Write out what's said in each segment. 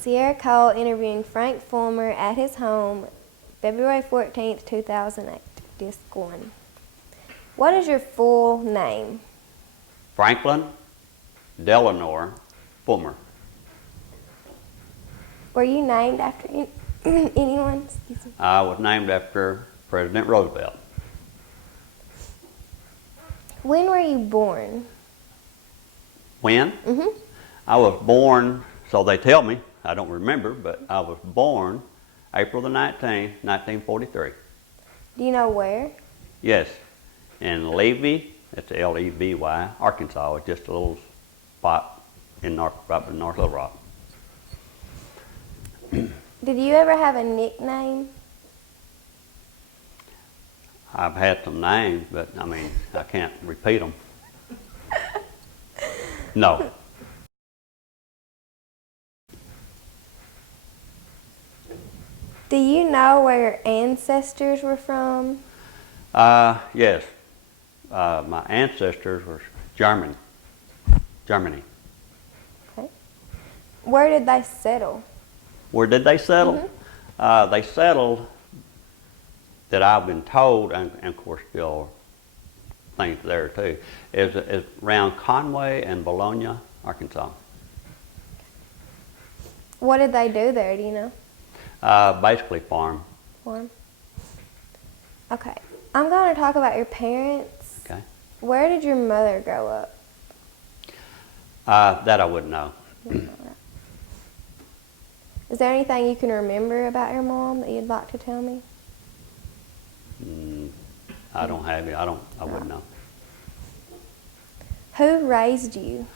Sierra Cole interviewing Frank Fulmer at his home, February 14th, 2008. Disc 1. What is your full name? Franklin Delano Fulmer. Were you named after anyone? Excuse me. I was named after President Roosevelt. When were you born? When? I was born, so they tell me, I don't remember, but I was born April the 19th, 1943. Do you know where? Yes, in Levy, that's Levy, Arkansas. It's just a little spot in right in North Little Rock. Did you ever have a nickname? I've had some names, but I mean, I can't repeat them. No. Do you know where your ancestors were from? Yes. My ancestors were Germany. Okay. Where did they settle? Where did they settle? They settled, that I've been told, and of course still things there too, is around Conway and Bologna, Arkansas. What did they do there, do you know? Basically farm. Farm. Okay. I'm going to talk about your parents. Okay. Where did your mother grow up? That I wouldn't know. Is there anything you can remember about your mom that you'd like to tell me? I don't have it. I wouldn't know. Who raised you?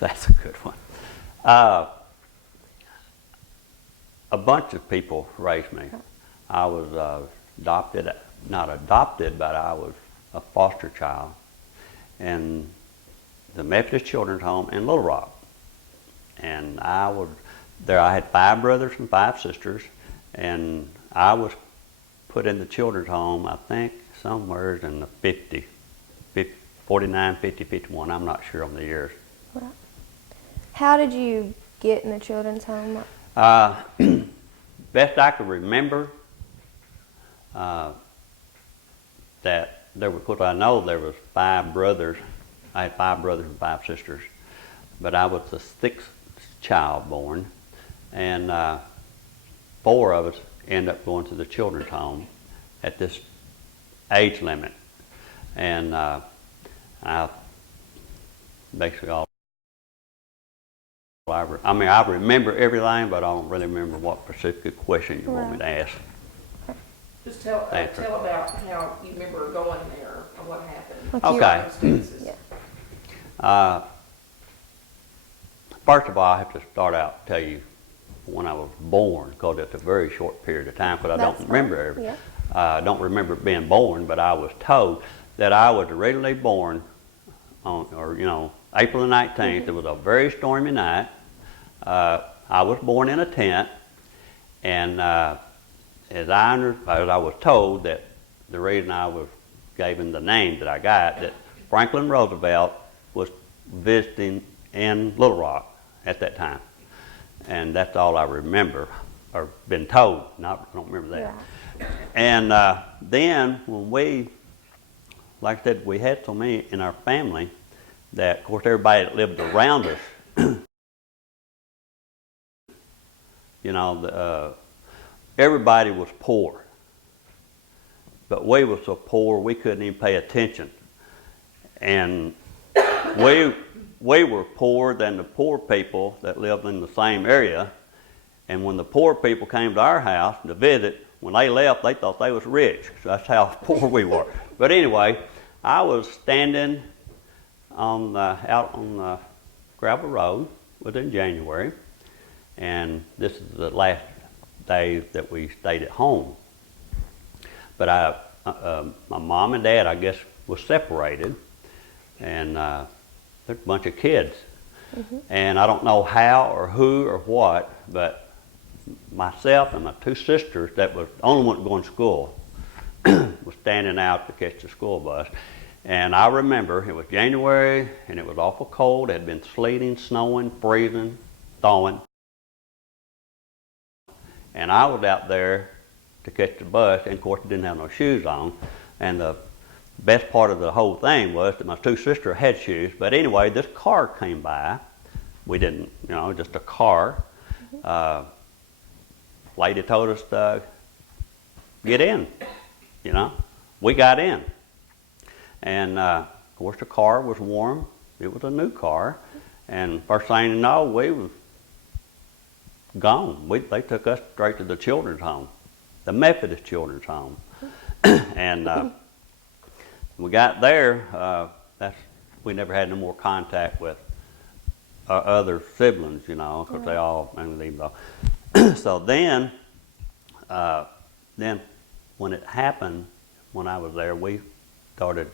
That's a good one. A bunch of people raised me. I was adopted, not adopted, but I was a foster child in the Methodist Children's Home in Little Rock. And I had 5 brothers and 5 sisters, and I was put in the children's home, I think, somewhere in the 49, 50, 51, I'm not sure on the years. Right. How did you get in the children's home? Best I could remember, that there were, because I know there was 5 brothers. I had 5 brothers and 5 sisters, but I was the 6th child born, and 4 of us ended up going to the children's home at this age limit, and I basically I remember everything, but I don't really remember what specific question you want me to ask. Just tell about how you remember going there or what happened. Okay. First of all, I have to start out and tell you when I was born, because it's a very short period of time, because I don't remember everything. I don't remember being born, but I was told that I was originally born on, April the 19th. It was a very stormy night. I was born in a tent, and as I was told, that the reason I was given the name that I got, that Franklin Roosevelt was visiting in Little Rock at that time. And that's all I remember, or been told. I don't remember that. Yeah. And then when like I said, we had so many in our family that, of course, everybody that lived around us, everybody was poor. But we were so poor we couldn't even pay attention. And we were poorer than the poor people that lived in the same area. And when the poor people came to our house to visit, when they left, they thought they was rich. So that's how poor we were. But anyway, I was standing out on the gravel road. It was in January. And this is the last day that we stayed at home. But my mom and dad, I guess, was separated. And there's a bunch of kids. And I don't know how or who or what, but myself and my 2 sisters, that was the only one going to school, was standing out to catch the school bus. And I remember it was January and it was awful cold. It had been sleeting, snowing, freezing, thawing. And I was out there to catch the bus, and of course I didn't have no shoes on. And the best part of the whole thing was that my two sisters had shoes. But anyway, this car came by. We didn't, you know, just a car. Lady told us to get in, you know. We got in. And of course the car was warm. It was a new car. And first thing you know, we was gone. They took us straight to the children's home, the Methodist children's home. And we got there, we never had no more contact with our other siblings, you know, because they all, so then when it happened, when I was there, we started,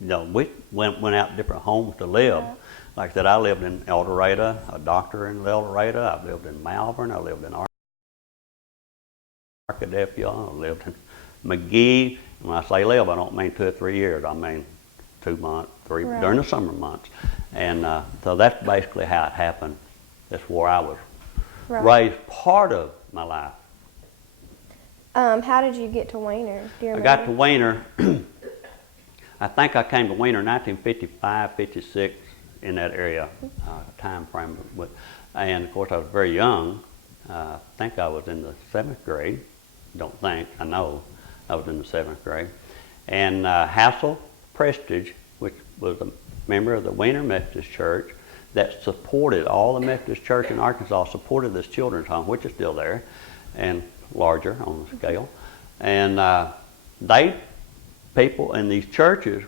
you know, we went out to different homes to live. Yeah. Like I said, I lived in El Dorado, a doctor in El Dorado. I lived in Malvern. I lived in Arkadelphia. I lived in McGee. When I say live, I don't mean 2 or 3 years. I mean 2 months, 3, during the summer months. And so that's basically how it happened. That's where I was raised part of my life. How did you get to Weiner? Do you remember? I got to Weiner, I think I came to Weiner in 1955, 56, in that area, time frame. And of course I was very young. I think I was in the 7th grade. Don't think, I know I was in the 7th grade. And Hassel Prestige, which was a member of the Weiner Methodist Church that supported, all the Methodist Church in Arkansas supported this children's home, which is still there and larger on the scale. And people in these churches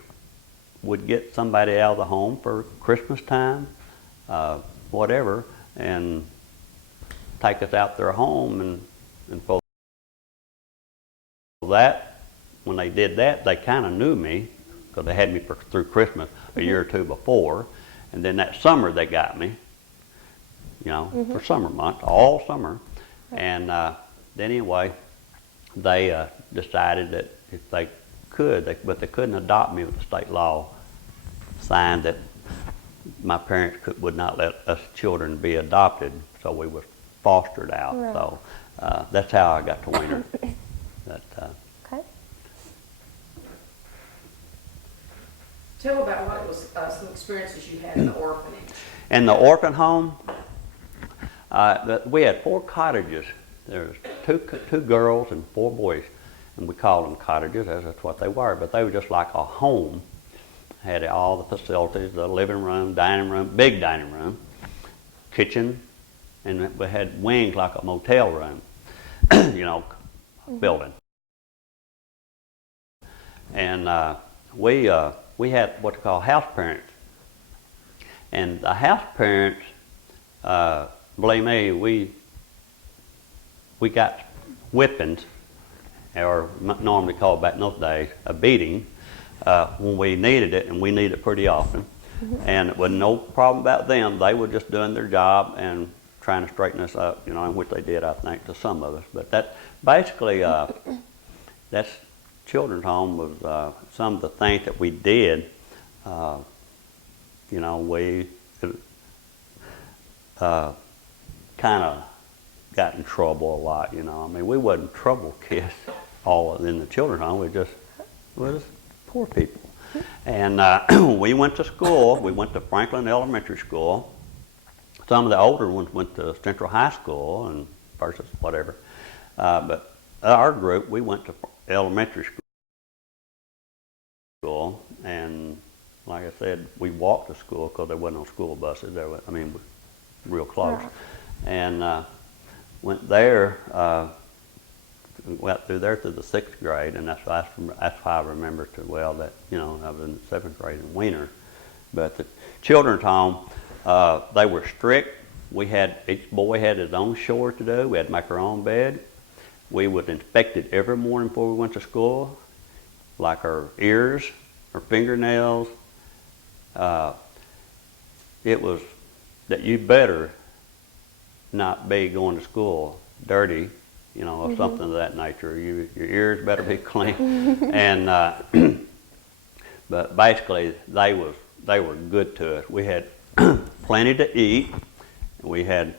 would get somebody out of the home for Christmas time, whatever, and take us out their home. And for that, when they did that, they kind of knew me because they had me through Christmas a year or two before. And then that summer they got me, you know, for summer months, all summer. And then anyway, they decided that if they could, but they couldn't adopt me with the state law signed that my parents would not let us children be adopted, so we were fostered out. Right. So that's how I got to Weiner. Okay. Tell about what it was, some experiences you had in the orphanage. In the orphan home, we had 4 cottages. There was two girls and 4 boys, and we called them cottages, as that's what they were, but they were just like a home. Had all the facilities, the living room, dining room, big dining room, kitchen, and we had wings like a motel room, you know, building. And we had what they call house parents. And the house parents, believe me, we got whippings, or normally called back in those days a beating, when we needed it, and we needed it pretty often. And it was no problem about them. They were just doing their job and trying to straighten us up, you know, and which they did, I think, to some of us. But that basically, that's children's home was some of the things that we did. You know, we kind of got in trouble a lot, you know. I mean, we wasn't trouble kids all in the children's home. We was poor people. And we went to school. We went to Franklin Elementary School. Some of the older ones went to Central High School and versus whatever. But our group, we went to elementary school, and like I said, we walked to school because there wasn't no school buses. There was, I mean, real close. Right. And went there, went through there through the 6th grade, and that's why I remember too well that, you know, I was in the 7th grade in Weiner. But the children's home, they were strict. Each boy had his own chore to do. We had to make our own bed. We was inspected every morning before we went to school, like our ears, our fingernails. It was that you better not be going to school dirty, you know, or something of that nature. Your ears better be clean. And but basically they were good to us. We had plenty to eat. We had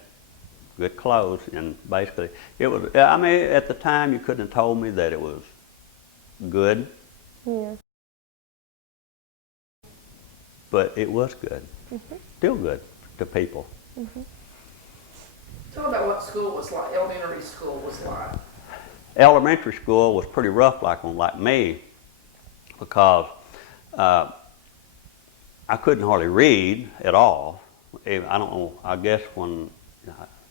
good clothes, and basically it was. I mean, at the time you couldn't have told me that it was good, Yeah. but it was good. Mm-hmm. Still good to people. Mm-hmm. Tell about what school was like, elementary school was like. Elementary school was pretty rough, like me, because I couldn't hardly read at all. I don't know. I guess when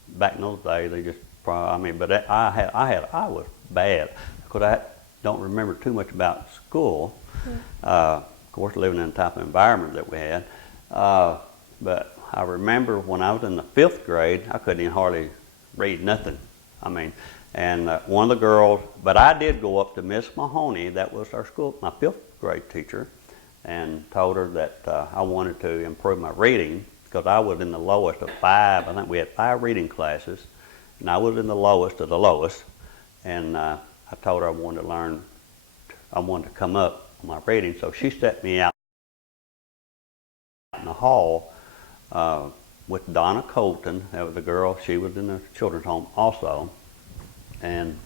back in those days, they just probably. I mean, but I was bad because I don't remember too much about school. Of course, living in the type of environment that we had. But I remember when I was in the 5th grade, I couldn't even hardly read nothing. I mean, and one of the girls, but I did go up to Miss Mahoney, that was our school, my 5th grade teacher, and told her that I wanted to improve my reading because I was in the lowest of 5. I think we had 5 reading classes, and I was in the lowest of the lowest. And I told her I wanted to learn, I wanted to come up on my reading, so she set me out in the hall with Donna Colton. That was the girl. She was in the children's home also, and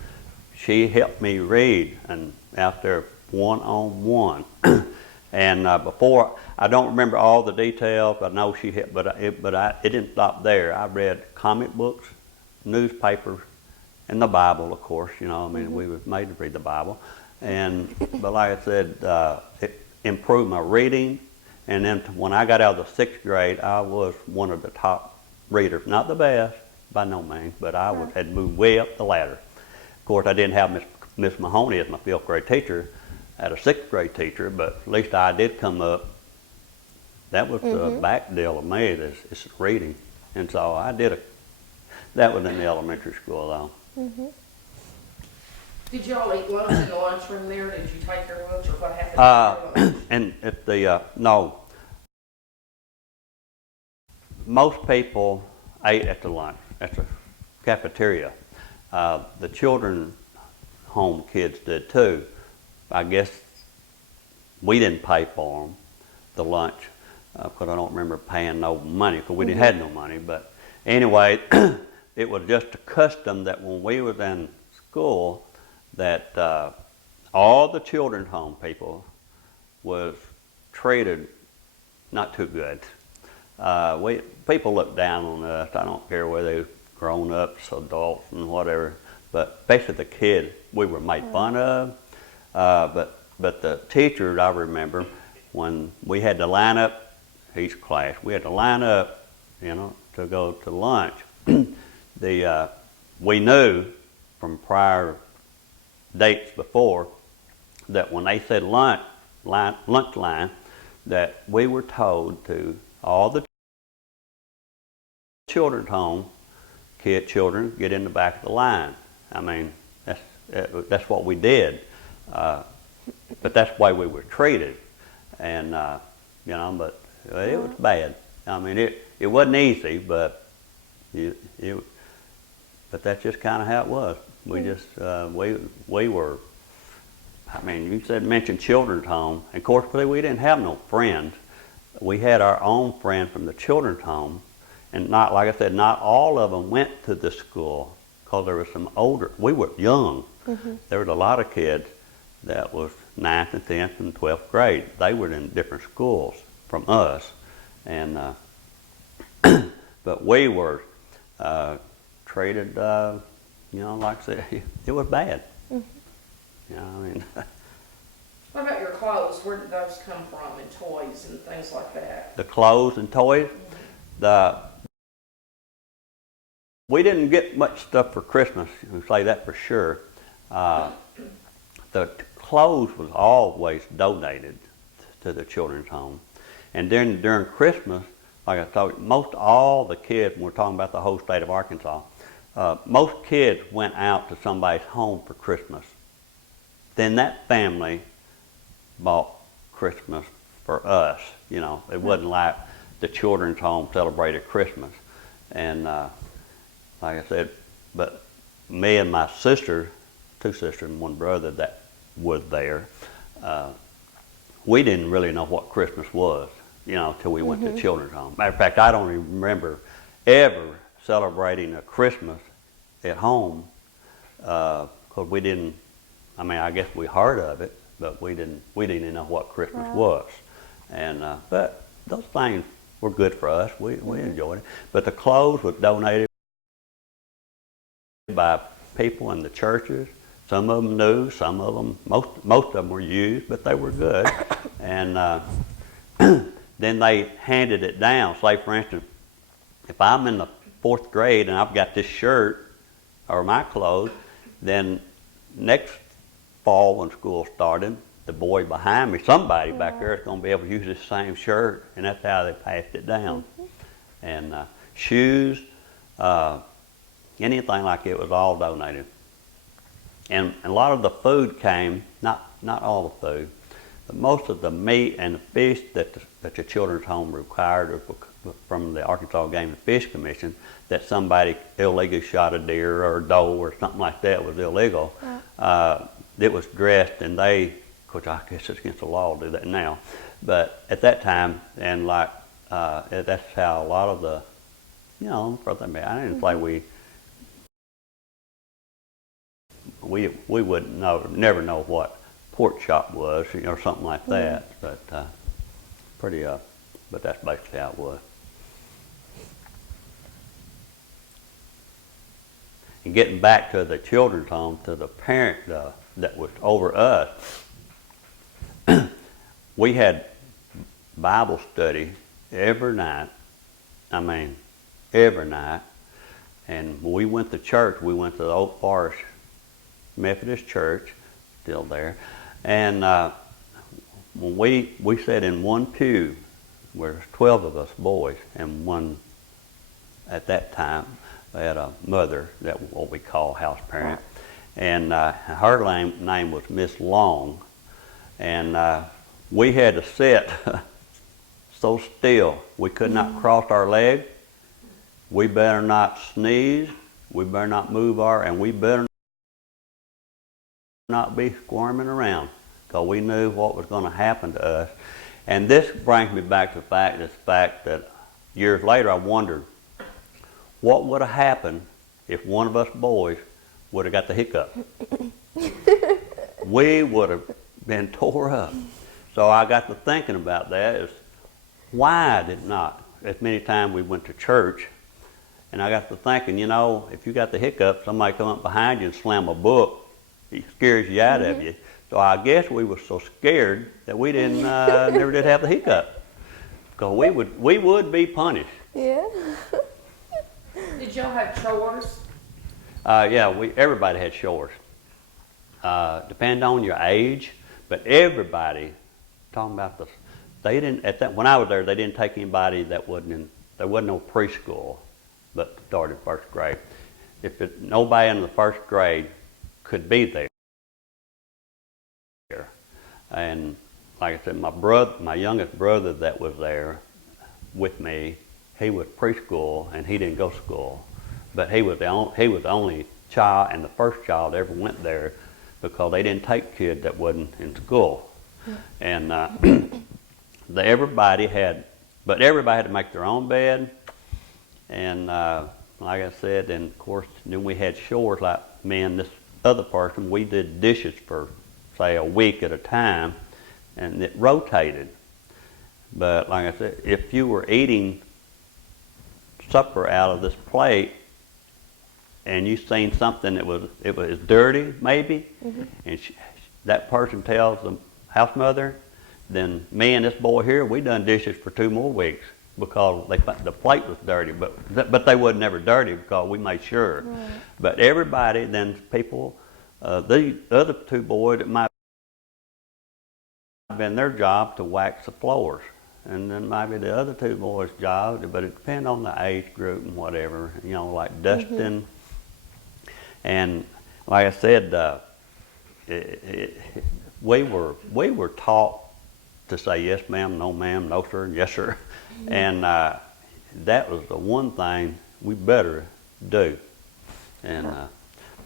she helped me read and out there one-on-one. And before, I don't remember all the details. I know she helped, but it didn't stop there. I read comic books, newspapers, and the Bible, of course. You know, I mean, we were made to read the Bible, but like I said, it improved my reading. And then when I got out of the 6th grade, I was one of the top readers. Not the best, by no means, but I had moved way up the ladder. Of course, I didn't have Miss Mahoney as my 5th grade teacher. I had a 6th grade teacher, but at least I did come up. That was the back deal of me, is reading. And so I did that was in the elementary school, though. Mm-hmm. Did y'all eat lunch in the lunchroom there? Did you take your lunch, or what happened to your lunch? And if no, most people ate at the lunch, at the cafeteria. The children's home kids did too. I guess we didn't pay for them, the lunch, because I don't remember paying no money, because we didn't have no money. But anyway, it was just a custom that when we was in school, that all the children's home people was treated not too good. People looked down on us. I don't care whether they were grown-ups, adults, and whatever. But basically the kids, we were made fun of. But the teachers, I remember, when we had to line up each class, we had to line up, you know, to go to lunch. We knew from prior dates before that when they said lunch line, that we were told to all the children's home children get in the back of the line. I mean, that's what we did, but that's the way we were treated, and you know, but it was bad. I mean, it wasn't easy, but but that's just kind of how it was. We just we were. I mean, you mentioned children's home, and of course we didn't have no friends. We had our own friends from the children's home, and not, like I said, not all of them went to the school because there were some older. We were young. There was a lot of kids that was 9th and 10th and 12th grade. They were in different schools from us, and but we were treated. You know, like I said, it was bad. You know, I mean. What about your clothes? Where did those come from, and toys and things like that? The clothes and toys. We didn't get much stuff for Christmas. You can say that for sure. The clothes was always donated to the children's home, and then during Christmas, like I told you, most all the kids. When we're talking about the whole state of Arkansas, most kids went out to somebody's home for Christmas. Then that family bought Christmas for us. You know, it wasn't like the children's home celebrated Christmas. And like I said, but me and my sister, 2 sisters and 1 brother that was there, we didn't really know what Christmas was, you know, till we went to children's home. Matter of fact, I don't even remember ever celebrating a Christmas at home, because we didn't. I mean, I guess we heard of it, but we didn't even know what Christmas was. And but those things were good for us. We enjoyed it. But the clothes was donated by people in the churches. Some of them new, some of them, most of them were used, but they were good. And then they handed it down. Say, for instance, if I'm in the 4th grade and I've got this shirt or my clothes, then next fall when school started, the boy behind me, somebody back there is going to be able to use this same shirt, and that's how they passed it down. And shoes, anything like it was all donated. And a lot of the food came, not all the food, but most of the meat and the fish that the children's home required from the Arkansas Game and Fish Commission, that somebody illegally shot a deer or a doe or something like that was illegal. It was dressed, and they, which I guess it's against the law to do that now, but at that time, and like that's how a lot of the, you know, I didn't say we wouldn't never know what pork chop was, you know, or something like that, but but that's basically how it was. And getting back to the children's home, to the parent that was over us, we had Bible study every night. I mean, every night. And when we went to church, we went to the Oak Forest Methodist Church, still there. And when we sat in one pew, where there was 12 of us boys, and one, at that time, we had a mother that what we call house parent, and her name was Miss Long, and we had to sit so still. We could not cross our legs. We better not sneeze. We better not move and we better not be squirming around, because we knew what was going to happen to us. And this brings me back to the fact that years later I wondered what would have happened if one of us boys would have got the hiccup. We would have been tore up. So I got to thinking about that, is why did not, as many times we went to church, and I got to thinking, you know, if you got the hiccup, somebody come up behind you and slam a book, it scares you out of you. So I guess we were so scared that we didn't, never did have the hiccup, because we would be punished. Yeah. Did y'all have chores? Yeah, everybody had chores. Depending on your age, but everybody, talking about this, they didn't, when I was there, they didn't take anybody that there wasn't no preschool, but started 1st grade. Nobody in the 1st grade could be there. And like I said, my youngest brother that was there with me, he was preschool and he didn't go to school, but he was the only child and the first child that ever went there, because they didn't take kids that wasn't in school. And everybody had to make their own bed, and like I said, and of course, then we had chores, like me and this other person, we did dishes for, say, a week at a time, and it rotated. But like I said, if you were eating supper out of this plate and you seen something that was dirty, maybe, and that person tells the house mother, then me and this boy here, we done dishes for 2 more weeks, because the plate was dirty, but they wasn't ever dirty because we made sure. Right. But everybody, then people, the other 2 boys, it might have been their job to wax the floors, and then maybe the other 2 boys' job, but it depends on the age group and whatever, you know, like dusting. And like I said, we were taught to say yes ma'am, no ma'am, no sir, yes sir. And that was the one thing we better do. And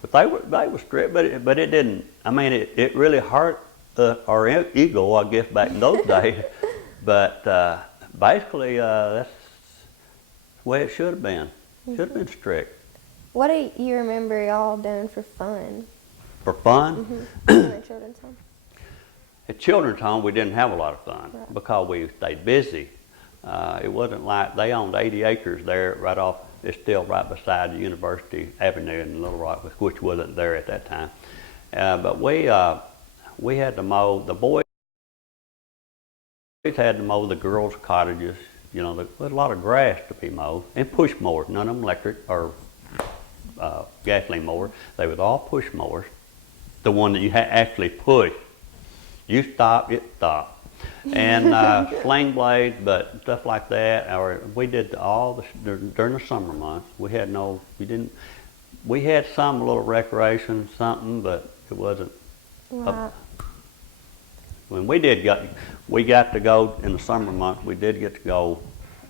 but they were strict, but it didn't. I mean, it really hurt our ego, I guess, back in those days. But basically, that's the way it should have been. Should have been strict. What do you remember y'all doing for fun? For fun? In children's home? At children's home, we didn't have a lot of fun Right. because we stayed busy. It wasn't like they owned 80 acres there right off. It's still right beside the University Avenue in Little Rock, which wasn't there at that time. But we had to mow. The boys had to mow the girls' cottages. You know, there was a lot of grass to be mowed, and push mowers. None of them electric or gasoline mowers. They was all push mowers. The one that you actually push. You stop, it stopped. And sling blades, but stuff like that. Or we did all this during the summer months. We had no, we didn't. We had some little recreation, something, but it wasn't. Right. When we got to go in the summer months. We did get to go.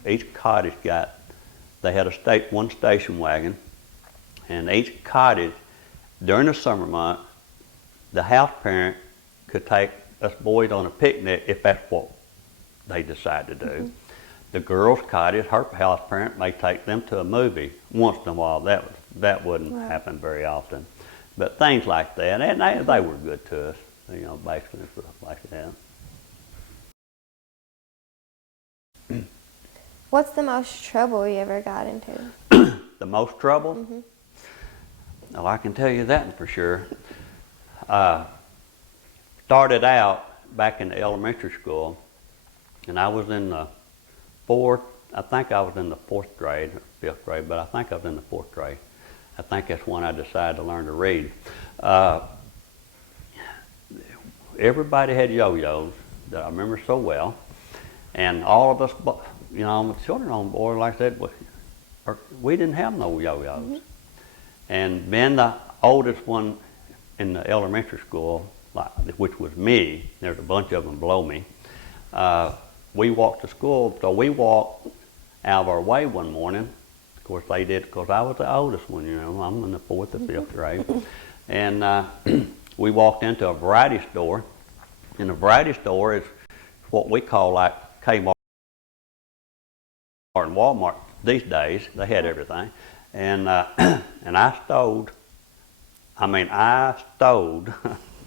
Each cottage they had one station wagon, and each cottage during the summer months, the house parent could take us boys on a picnic if that's what they decide to do. Mm-hmm. The girls' cottage, her house parent may take them to a movie once in a while. That wouldn't Right. happen very often, but things like that, and they were good to us. You know, basically stuff like that. What's the most trouble you ever got into? The most trouble? Mm-hmm. Well, I can tell you that for sure. Started out back in the elementary school, and I was in the I think I was in the 4th grade, or 5th grade, but I think I was in the 4th grade. I think that's when I decided to learn to read. Everybody had yo-yos that I remember so well, and all of us, you know, children on board like that, we didn't have no yo-yos. Mm-hmm. And being the oldest one in the elementary school, which was me, there's a bunch of them below me, we walked to school, so we walked out of our way one morning. Of course they did, because I was the oldest one, you know, I'm in the 4th or 5th grade. And we walked into a variety store, and the variety store is what we call like Kmart and Walmart these days. They had everything. And I stowed,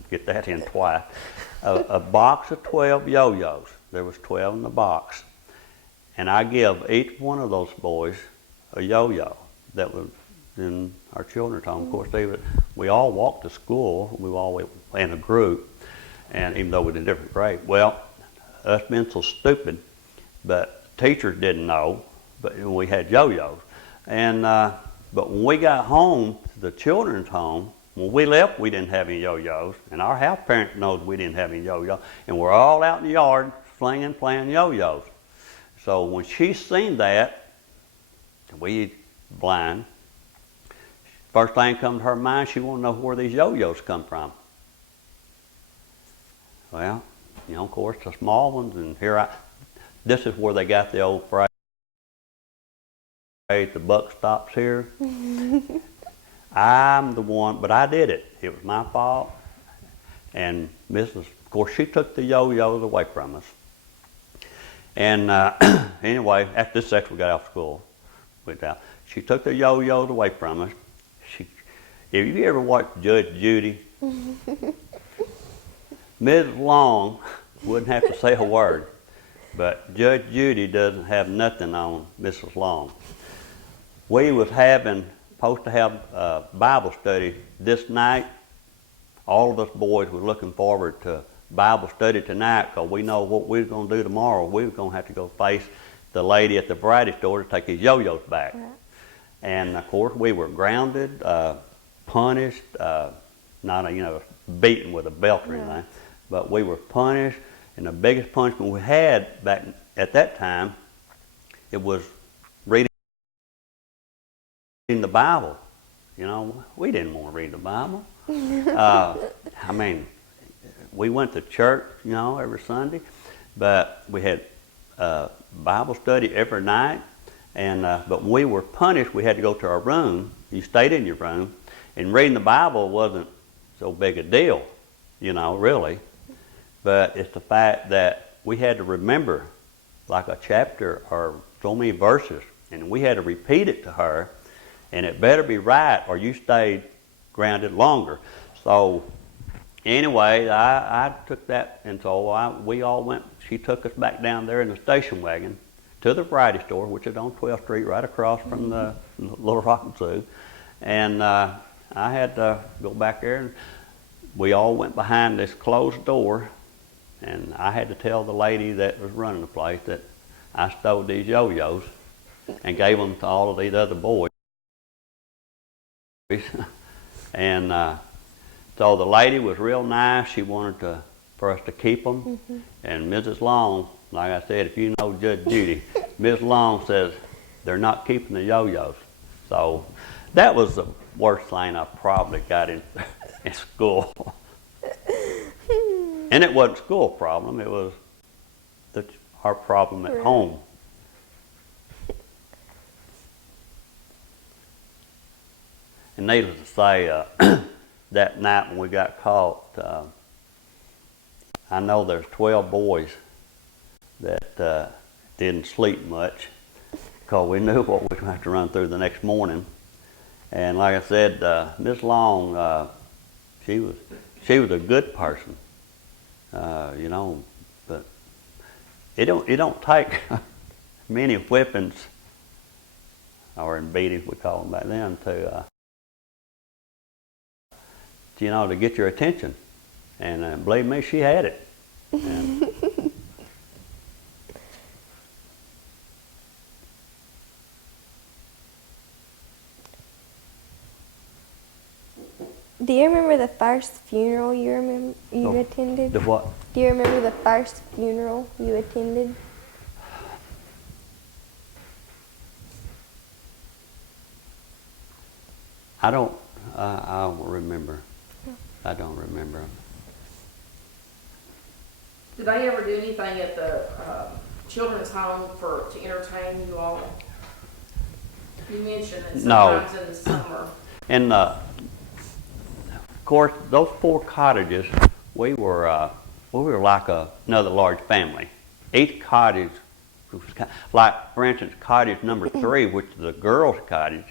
get that in twice, a box of 12 yo-yos. There was 12 in the box. And I give each one of those boys a yo-yo that was in our children's home. Of course, we all walked to school. We were all in a group, and even though we were in different grades. Well, us being so stupid, but teachers didn't know, but we had yo-yos. And but when we got home to the children's home, when we left, we didn't have any yo-yos, and our house parent knows we didn't have any yo-yos, and we're all out in the yard slinging, playing yo-yos. So when she seen that, we blind. First thing come to her mind, she want to know where these yo-yos come from. Well, you know, of course, the small ones, and this is where they got the old phrase, the buck stops here. I'm the one, but I did it. It was my fault. And of course, she took the yo-yos away from us. And anyway, after this section, we got out of school. She took the yo-yos away from us. If you ever watched Judge Judy, Mrs. Long wouldn't have to say a word, but Judge Judy doesn't have nothing on Mrs. Long. We was supposed to have Bible study this night. All of us boys were looking forward to Bible study tonight because we know what we were going to do tomorrow. We were going to have to go face the lady at the variety store to take his yo-yos back. Right. And of course we were grounded, punished, not beaten with a belt or anything, but we were punished. And the biggest punishment we had back at that time, it was reading the Bible. You know, we didn't want to read the Bible. We went to church, you know, every Sunday, but we had Bible study every night. And but when we were punished, we had to go to our room. You stayed in your room, and reading the Bible wasn't so big a deal, you know, really. but it's the fact that we had to remember like a chapter or so many verses, and we had to repeat it to her, and it better be right or you stayed grounded longer. So anyway, I took that, and so we all went. She took us back down there in the station wagon to the variety store, which is on 12th Street, right across from the Little Rock and Zoo. And I had to go back there, and we all went behind this closed door, and I had to tell the lady that was running the place that I stole these yo-yos and gave them to all of these other boys. And so the lady was real nice. She wanted for us to keep them. And Mrs. Long, like I said, if you know Judge Judy, Ms. Long says they're not keeping the yo-yos. So that was the worst thing I probably got in school. And it wasn't school problem, it was our problem at home. And needless to say, that night when we got caught, I know there's 12 boys that didn't sleep much because we knew what we were going to have to run through the next morning. And like I said, Miss Long, she was a good person, you know, but it don't take many whippings, or in beatings we call them back then, to you know, to get your attention. And believe me, she had it. And do you remember the first funeral you attended? the what? Do you remember the first funeral you attended? I don't remember. I don't remember. Did they ever do anything at the children's home to entertain you all? You mentioned that sometimes in the summer. And of course, those 4 cottages, we were like another large family. Each cottage was like, for instance, cottage number 3, which is the girls' cottage.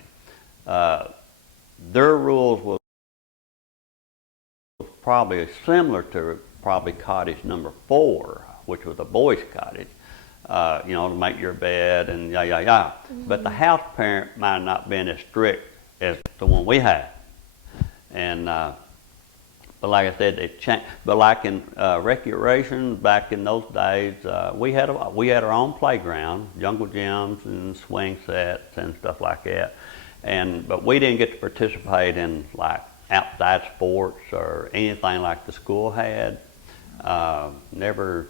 Their rules was probably similar to probably cottage number 4, which was the boys' cottage. You know, to make your bed and yah. But the house parent might have not been as strict as the one we had. And but like I said, it changed. But like in recreation back in those days, we had our own playground, jungle gyms and swing sets and stuff like that. But we didn't get to participate in like outside sports or anything like the school had. Never,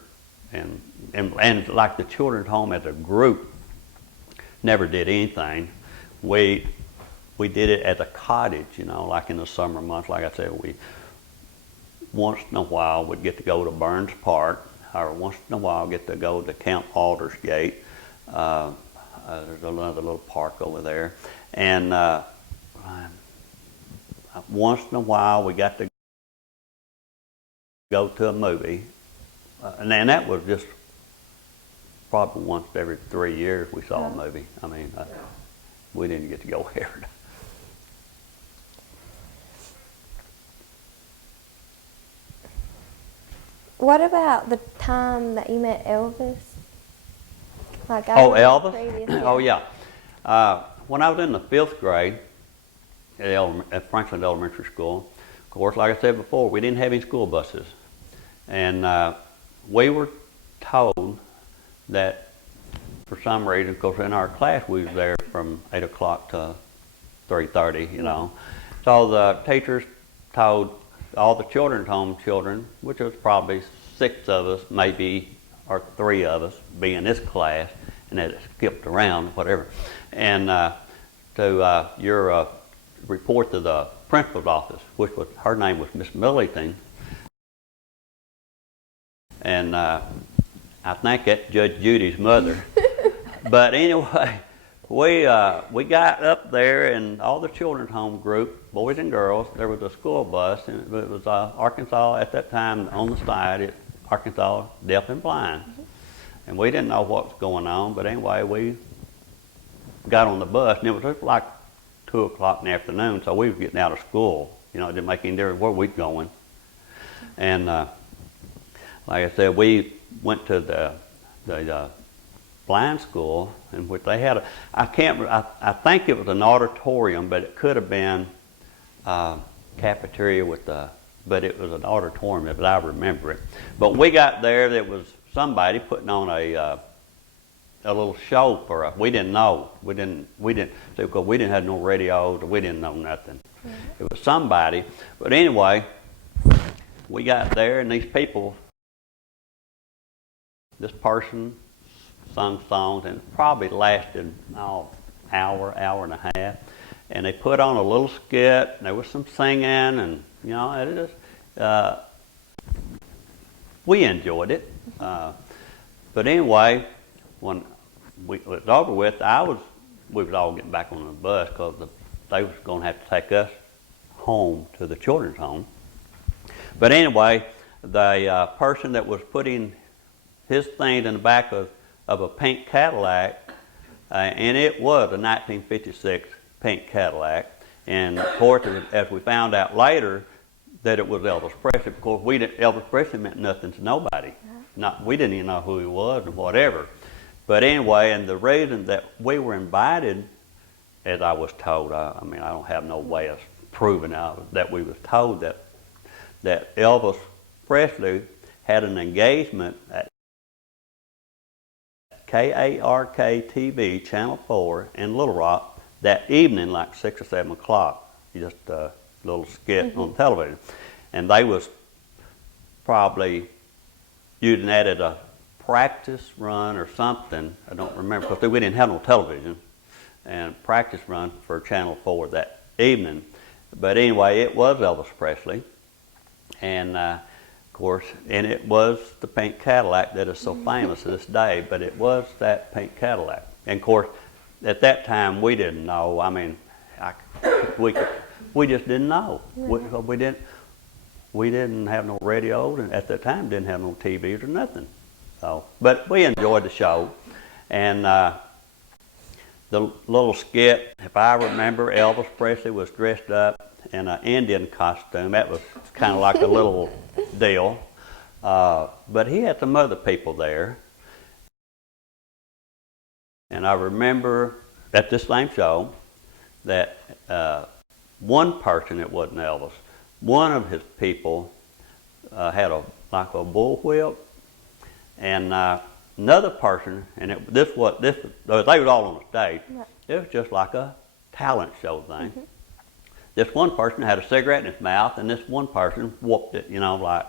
and like the children's home as a group never did anything. We did it as a cottage, you know, like in the summer months. Like I said, we once in a while would get to go to Burns Park, or once in a while get to go to Camp Aldersgate. There's another little park over there. And once in a while we got to go to a movie. And that was just probably once every 3 years we saw a movie. I mean, we didn't get to go every day. What about the time that you met Elvis? Like Elvis? Previous, Oh, yeah. When I was in the 5th grade at Franklin Elementary School, of course, like I said before, we didn't have any school buses. And we were told that for some reason, of course, in our class, we was there from 8 o'clock to 3:30, you know. So the teachers told all the children's home children, which was probably 6 of us, maybe, or 3 of us, be in this class, and it skipped around, whatever. And to report to the principal's office, which was, her name was Miss Millington. And I think that's Judge Judy's mother. But anyway, we got up there, and all the children's home group, boys and girls, there was a school bus, and it was Arkansas at that time on the side. Arkansas Deaf and Blind. And we didn't know what was going on, but anyway, we got on the bus, and it was just like 2 o'clock in the afternoon, so we were getting out of school. You know, it didn't make any difference where we'd going. And like I said, we went to the blind school, in which they had I think it was an auditorium, but it could have been cafeteria but it was an auditorium, if I remember it. But when we got there, there was somebody putting on a little show for us. We didn't know. We didn't because we didn't have no radios, or we didn't know nothing. Mm-hmm. It was somebody. But anyway, we got there, and these people, this person sung songs, and it probably lasted hour and a half. And they put on a little skit, and there was some singing, and you know, it just we enjoyed it. But anyway, when it was over with, we was all getting back on the bus because they was going to have to take us home to the children's home. But anyway, the person that was putting his things in the back of a pink Cadillac, and it was a 1956 pink Cadillac. And of course, as we found out later, that it was Elvis Presley, because Elvis Presley meant nothing to nobody. We didn't even know who he was or whatever. But anyway, and the reason that we were invited, as I was told, I mean, I don't have no way of proving that we was told that Elvis Presley had an engagement at KARK TV, Channel 4 in Little Rock that evening, like 6 or 7 o'clock, just a little skit on television. And they was probably using that as a practice run or something. I don't remember, because we didn't have no television, and practice run for Channel 4 that evening. But anyway, it was Elvis Presley, and of course, and it was the pink Cadillac that is so famous to this day, but it was that pink Cadillac. And of course, at that time, we didn't know. I mean, we just didn't know. We didn't have no radios, and at that time didn't have no TVs or nothing. So, but we enjoyed the show, and the little skit. If I remember, Elvis Presley was dressed up in an Indian costume. That was kind of like a little deal. But he had some other people there. And I remember at this same show that one person, it wasn't Elvis, one of his people had like a bullwhip, and another person, and they was all on the stage. Right. It was just like a talent show thing. Mm-hmm. This one person had a cigarette in his mouth, and this one person whooped it, you know, like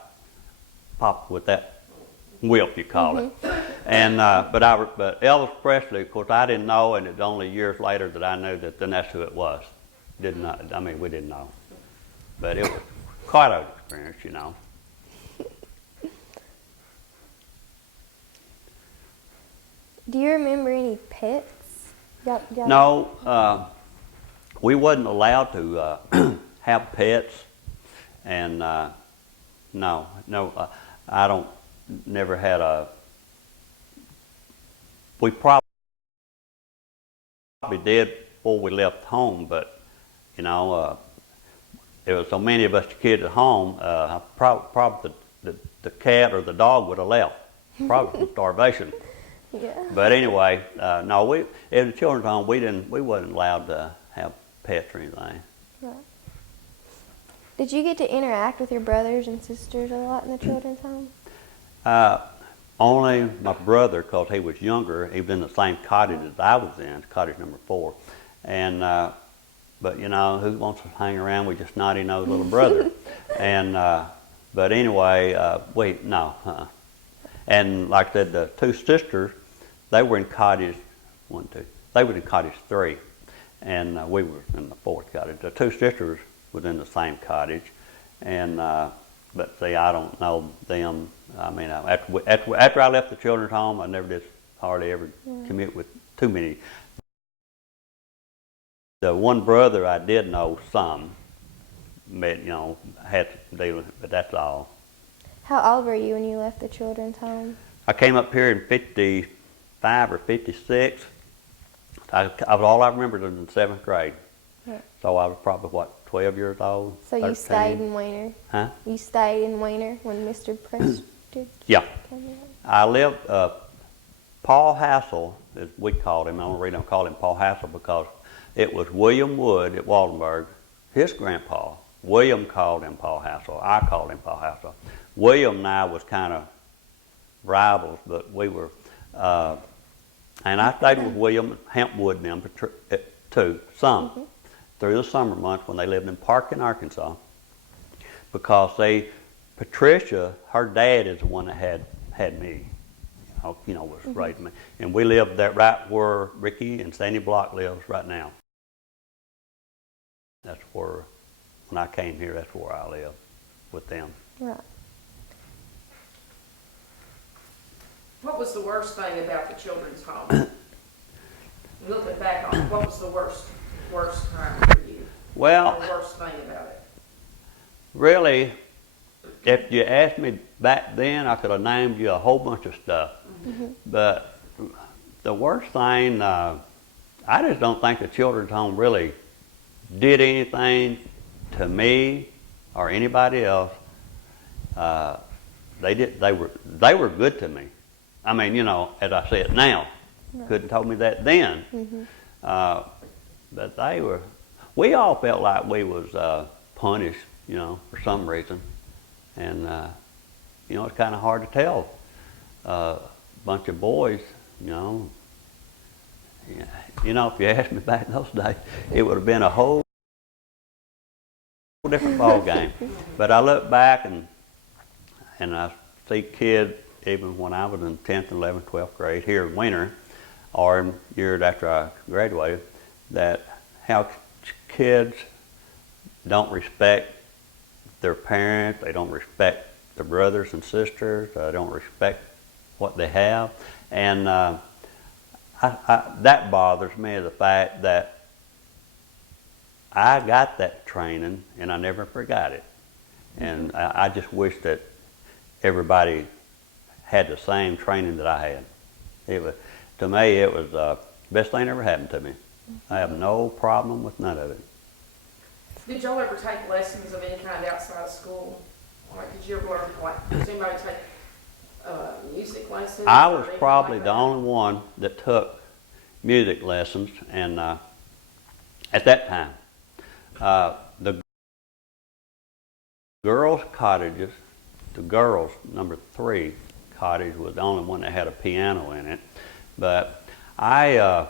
popped with that whip, you call it. And but Elvis Presley, of course, I didn't know, and it's only years later that I knew that then that's who it was. We didn't know, but it was quite an experience, you know. Do you remember any pets? No, we wasn't allowed to have pets, and no, I don't. Never had a. We probably did before we left home, but you know, there was so many of us kids at home. Probably the cat or the dog would have left, probably from starvation. Yeah. But anyway, no, in the children's home we wasn't allowed to have pets or anything. Right. Did you get to interact with your brothers and sisters a lot in the children's home? Only my brother, because he was younger. He was in the same cottage as I was in, cottage number 4. And but you know, who wants to hang around with your snotty-nosed little brother? And but anyway, And like I said, the 2 sisters, they were in cottage 1, 2. They were in cottage 3, and we were in the 4th cottage. The 2 sisters was in the same cottage, and but see, I don't know them. I mean, after I left the children's home, I never did hardly ever commute with too many. The one brother I did know some, had to deal with it, but that's all. How old were you when you left the children's home? I came up here in 55 or 56. I was all I remembered was in the 7th grade. Yeah. So I was probably, what, 12 years old? So 13? you stayed in Weiner? Huh? You stayed in Weiner when Mr. Preston Yeah. came in? I lived, Paul Hassel, as we called him. The only reason I called him Paul Hassel because it was William Wood at Waldenburg, his grandpa. William called him Paul Hassel. I called him Paul Hassel. William and I was kind of rivals, but we were, and I stayed with William Hempwood and them too, through the summer months when they lived in Parkin, Arkansas, because Patricia, her dad is the one that had me, was raising me. And we lived there right where Ricky and Sandy Block lives right now. That's where, when I came here, that's where I lived with them. Right. What was the worst thing about the children's home? Looking back on it, what was the worst time for you? Well, Or the worst thing about it? really, if you asked me back then, I could have named you a whole bunch of stuff. But the worst thing, I just don't think the children's home really did anything to me or anybody else. They were good to me. I mean, as I say it now, couldn't told me that then. But we all felt like we was punished, for some reason. And, it's kind of hard to tell. A bunch of boys, if you asked me back in those days, it would have been a whole different ball game. But I look back and I see kids, even when I was in 10th, 11th, 12th grade here in Weiner, or years after I graduated, that how kids don't respect their parents, they don't respect their brothers and sisters, they don't respect what they have. And that bothers me, the fact that I got that training and I never forgot it. And I just wish that everybody had the same training that I had. To me, it was the best thing that ever happened to me. I have no problem with none of it. Did y'all ever take lessons of any kind outside of school? Did you ever learn, does anybody take music lessons? I was or anything probably like the that? only one that took music lessons, and at that time, the girls' cottages, the girls' number 3 cottage was the only one that had a piano in it. But I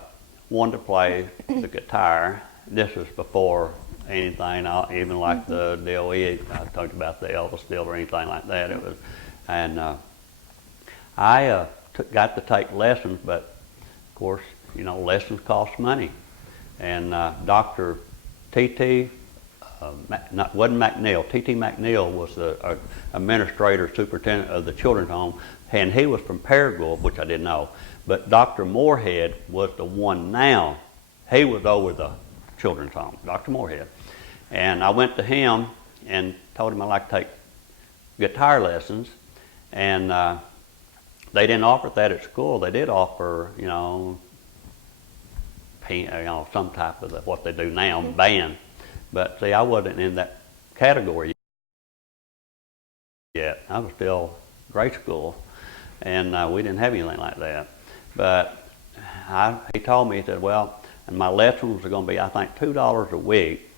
wanted to play the guitar. This was before anything, even like the DOE, I talked about the Elvis deal or anything like that. It was, and I got to take lessons, but of course, lessons cost money. And Dr. T.T. Wasn't McNeil. T.T. McNeil was the administrator, superintendent of the children's home, and he was from Paragould, which I didn't know. But Dr. Moorhead was the one now. He was over the children's home, Dr. Moorhead. And I went to him and told him I'd like to take guitar lessons. And they didn't offer that at school. They did offer, some type of what they do now, band. But see, I wasn't in that category yet. I was still grade school, and we didn't have anything like that. But he told me, he said, well, and my lessons are going to be, I think, $2 a week.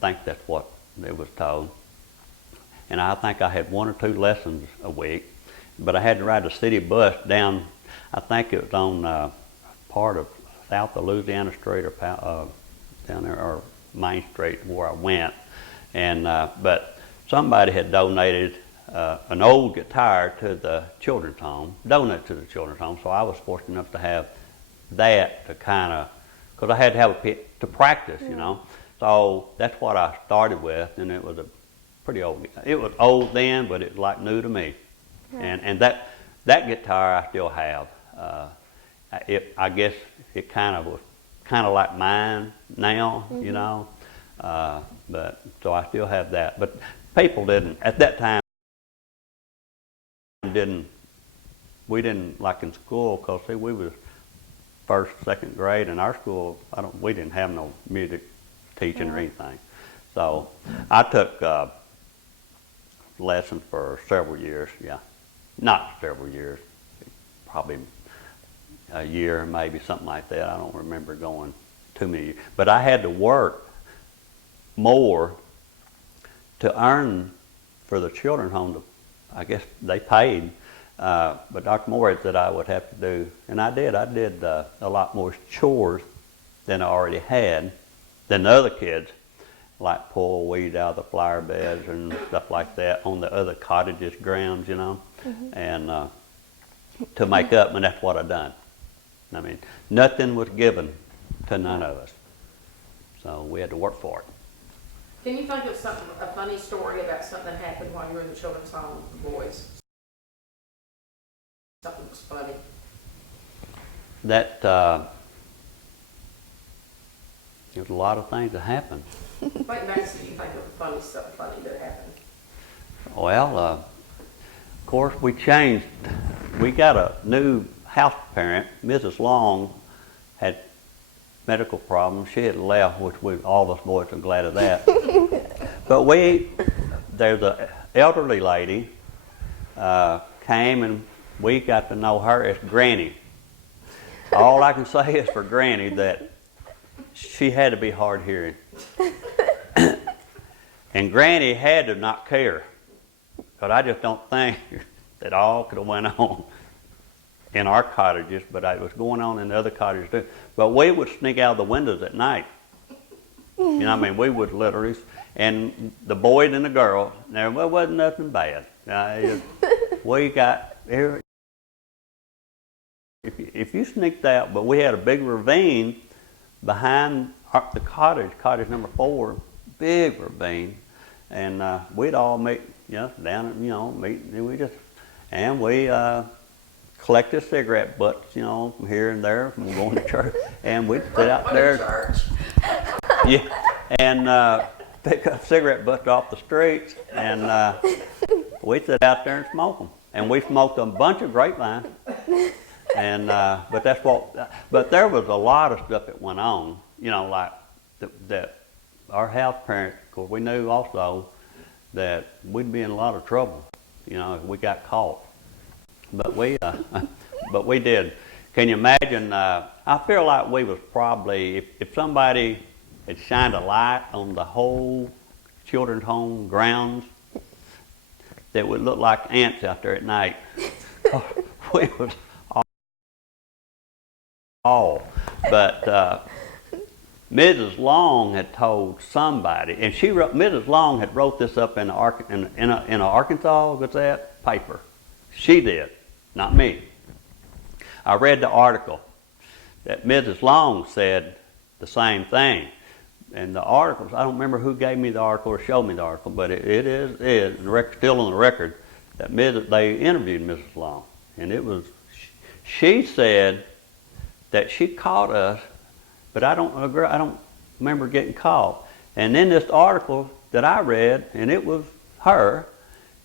I think that's what it was told. And I think I had 1 or 2 lessons a week, but I had to ride a city bus down, I think it was on part of south of Louisiana Street or down there, or Main Street where I went. And but somebody had donated an old guitar to the children's home, so I was fortunate enough to have that to kind of, because I had to have to practice, So that's what I started with, and it was a pretty old. It was old then, but it was like new to me. Yeah. And that guitar I still have. I guess it kind of like mine now, but so I still have that. But people didn't at that time. didn't like in school, because see, we was first, second grade in our school. We didn't have no music teaching or anything. So I took lessons for several years. Yeah, not several years, probably a year, maybe something like that. I don't remember going too many years. But I had to work more to earn for the children's home. I guess they paid, but Dr. Moore said I would have to do, and I did. I did a lot more chores than I already had than the other kids, like pull weeds out of the flower beds and stuff like that on the other cottages' grounds, you know, and to make up, and that's what I done. I mean, nothing was given to none of us, so we had to work for it. Can you think of something, a funny story about something that happened while you were in the children's home with the boys? Something that's funny. That there's a lot of things that happened. Think back so you think of something funny that happened. Well, of course, we changed. We got a new house parent. Mrs. Long had medical problems. She had left, which all of us boys are glad of that. But there's an elderly lady came, and we got to know her as Granny. All I can say is for Granny that she had to be hard hearing. And Granny had to not care. But I just don't think that all could have went on in our cottages, but it was going on in the other cottages too. But we would sneak out of the windows at night. You know what I mean? We would literally, and the boys and the girls, there wasn't nothing bad. We got, if you sneaked out, but we had a big ravine behind the cottage number 4, big ravine, and we'd all meet, down at, meet, and we collected cigarette butts, from here and there from going to church, and we'd sit out there, yeah, and pick up cigarette butts off the streets, and we'd sit out there and smoke them, and we smoked a bunch of grapevine, and but there was a lot of stuff that went on, like that our house parents, of course, we knew also that we'd be in a lot of trouble, if we got caught. But we did. Can you imagine? I feel like we was probably, if somebody had shined a light on the whole children's home grounds, that would look like ants out there at night. We was all. But Mrs. Long had told somebody, and Mrs. Long had wrote this up in an Arkansas Gazette paper. She did, not me. I read the article that Mrs. Long said the same thing. And the articles, I don't remember who gave me the article or showed me the article, but it is still on the record that they interviewed Mrs. Long. And she said that she caught us, but I don't remember getting caught. And in this article that I read, and it was her,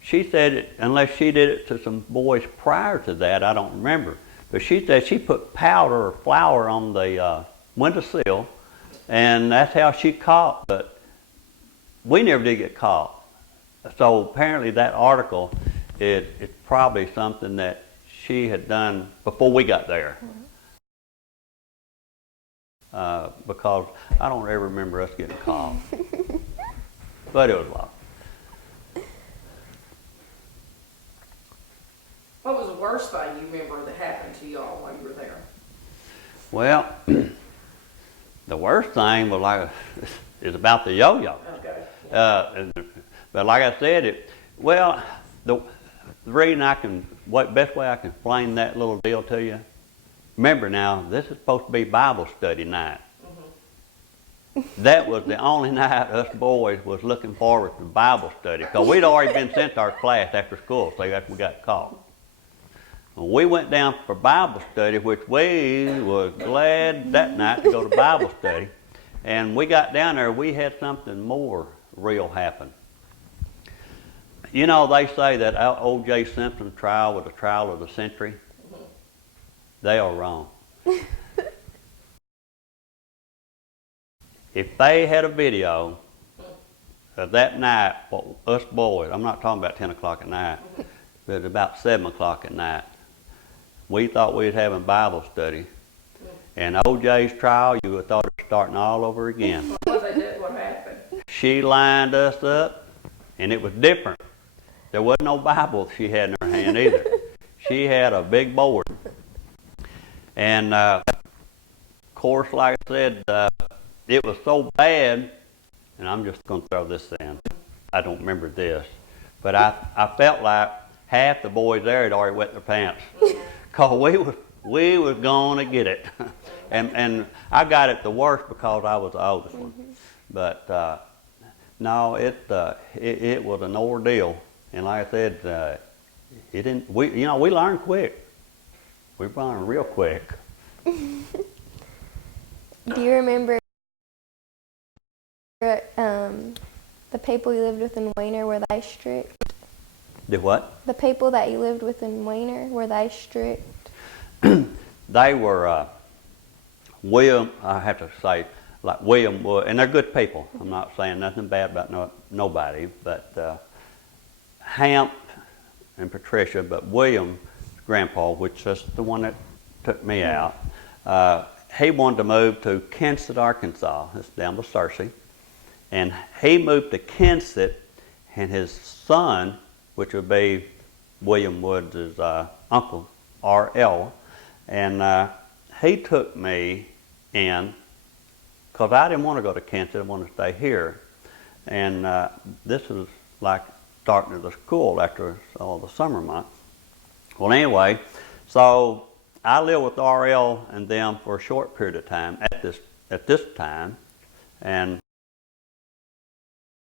she said, unless she did it to some boys prior to that, I don't remember. But she said she put powder or flour on the windowsill, and that's how she caught. But we never did get caught. So apparently that article is probably something that she had done before we got there. Because I don't ever remember us getting caught. But it was a lot. What was the worst thing you remember that happened to y'all while you were there? Well, the worst thing was is about the yo-yo. Okay. But like I said, the reason best way I can explain that little deal to you. Remember now, this is supposed to be Bible study night. Mm-hmm. That was the only night us boys was looking forward to Bible study, because we'd already been sent to our class after school, so that's when we got caught. We went down for Bible study, which we was glad that night to go to Bible study. And we got down there, we had something more real happen. You know, they say that O.J. Simpson trial was the trial of the century. They are wrong. If they had a video of that night, well, us boys, I'm not talking about 10 o'clock at night, but about 7 o'clock at night, we thought we was having Bible study. And O.J.'s trial, you would have thought it was starting all over again. What they did, what happened? She lined us up, and it was different. There wasn't no Bible she had in her hand either. She had a big board. And of course, like I said, it was so bad, and I'm just going to throw this in. I don't remember this, but I felt like half the boys there had already wet their pants, because we was going to get it. And I got it the worst because I was the oldest one. But no, it was an ordeal. And like I said, we learned quick. We learned real quick. Do you remember the people you lived with in Weiner, were they strict? Did what? The people that you lived with in Weiner, were they strict? They were, William, I have to say, like William Wood, and they're good people. I'm not saying nothing bad about nobody, but Hamp and Patricia, but William's grandpa, which is the one that took me out, he wanted to move to Kensett, Arkansas. It's down the Searcy. And he moved to Kensett, and his son, which would be William Woods' uncle, R.L., and he took me in, because I didn't want to go to Kensett, I wanted to stay here. And this was like starting the school after all the summer months. Well, anyway, so I lived with R.L. and them for a short period of time at this time, and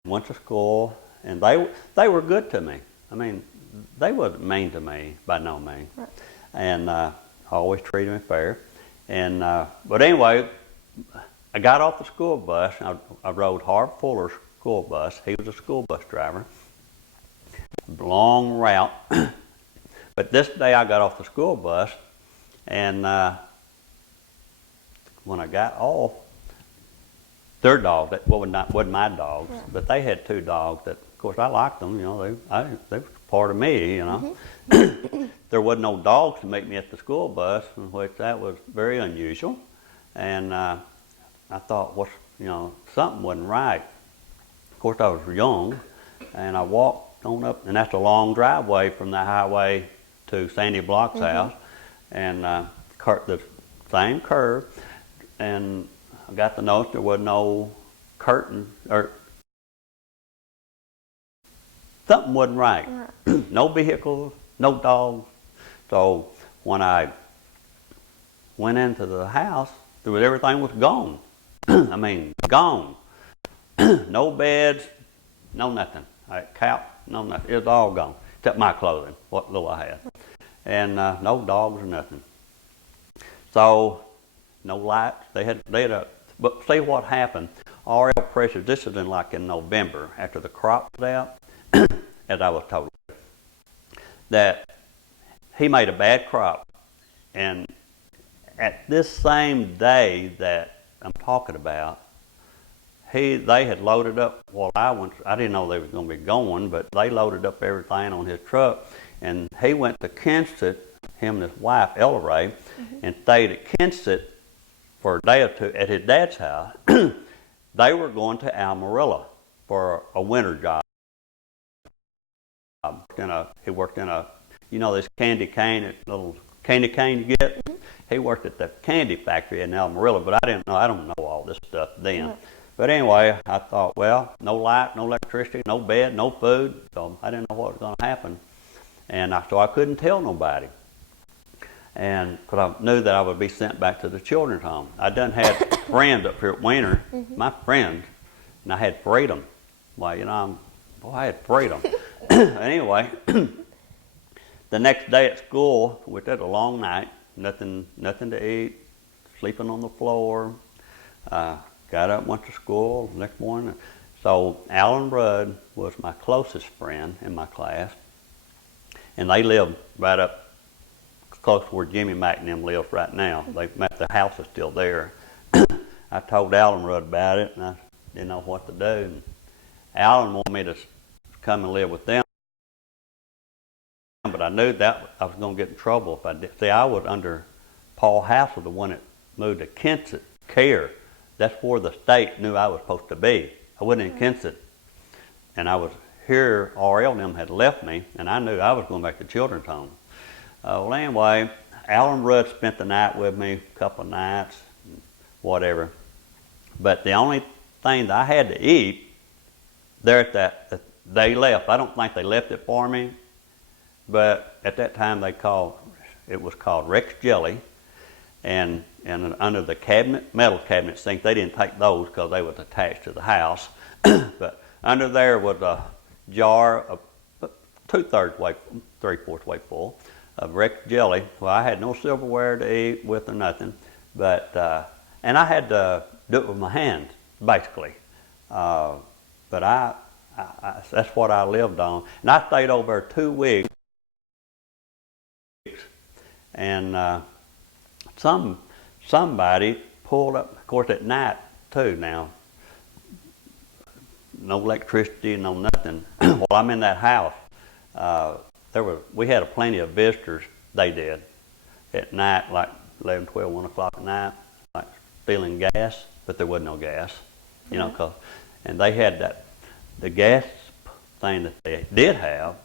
went to school, and they were good to me. I mean, they wasn't mean to me by no means, right. And always treated me fair. And but anyway, I got off the school bus. I rode Harv Fuller's school bus. He was a school bus driver. Long route. But this day I got off the school bus, and when I got off, their dog, that wasn't my dogs, yeah. But they had two dogs that, of course, I liked them. You know, they were part of me. You know, there wasn't no dogs to meet me at the school bus, which that was very unusual. And I thought, something wasn't right. Of course, I was young, and I walked on up, and that's a long driveway from the highway to Sandy Block's house, and the same curve, and I got to notice there was no curtain, or something wasn't right. No vehicles, no dogs. So when I went into the house, everything was gone. I mean, gone. No beds, no nothing. Couch, no nothing. It was all gone, except my clothing, what little I had. And no dogs or nothing. So, no lights. But see what happened. R.L. Precious, this is in November, after the crop was out, as I was told, that he made a bad crop. And at this same day that I'm talking about, they had loaded up, I didn't know they was going to be going, but they loaded up everything on his truck, and he went to Kensett, him and his wife, Ella Ray, and stayed at Kensett for a day or two at his dad's house. They were going to Amarillo for a winter job. He worked in this candy cane, little candy cane you get. He worked at the candy factory in Amarillo, but I don't know all this stuff then. But anyway, I thought, well, no light, no electricity, no bed, no food, so I didn't know what was going to happen. And so I couldn't tell nobody. And because I knew that I would be sent back to the children's home. I done had friends up here at Weiner, my friends, and I had freedom. Well, I had freedom. Anyway, the next day at school, which was a long night, nothing to eat, sleeping on the floor. Got up, went to school the next morning. So Alan Rudd was my closest friend in my class, and they lived right up close to where Jimmy Mack and them live right now. The house is still there. I told Alan Rudd about it, and I didn't know what to do. And Alan wanted me to come and live with them, but I knew that I was going to get in trouble if I did. See, I was under Paul Hassel, the one that moved to Kensett Care. That's where the state knew I was supposed to be. I wasn't in Kensett, and I was here. RL and them had left me, and I knew I was going back to children's home. Well, anyway, Alan Rudd spent the night with me, a couple of nights, whatever. But the only thing that I had to eat there at that, they left. I don't think they left it for me, but at that time it was called Rex Jelly, and under the metal cabinet sink, they didn't take those because they was attached to the house. But under there was a jar of 2/3 weight, 3/4 weight full of Rex Jelly. Well, I had no silverware to eat with or nothing, but and I had to do it with my hands basically. But I that's what I lived on, and I stayed over there 2 weeks. And somebody pulled up, of course, at night too. Now, no electricity, no nothing. While I'm in that house, we had plenty of visitors. They did at night, like 11, 12, 1 o'clock at night, like stealing gas, but there wasn't no gas, you know, and they had the gas thing that they did have.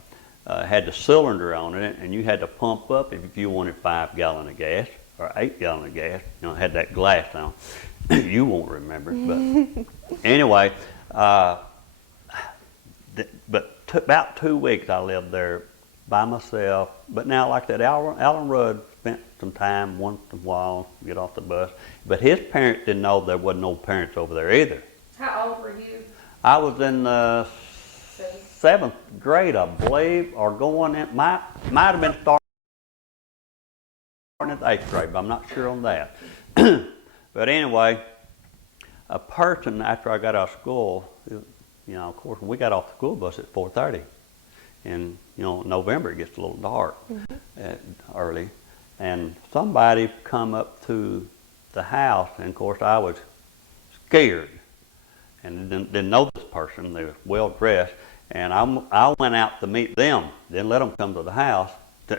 Had the cylinder on it, and you had to pump up if you wanted 5 gallons of gas or 8 gallons of gas. You know, it had that glass on. You won't remember, but anyway. But about 2 weeks I lived there by myself. But now, like that, Alan Rudd spent some time once in a while, get off the bus. But his parents didn't know there wasn't no parents over there either. How old were you? I was in 7th grade, I believe, or going in, might have been starting at the 8th grade, but I'm not sure on that. But anyway, a person after I got out of school, you know, of course, we got off the school bus at 4:30, and you know, in November it gets a little dark early, and somebody come up to the house, and of course I was scared, and didn't know this person. They was well dressed. And I went out to meet them, didn't let them come to the house,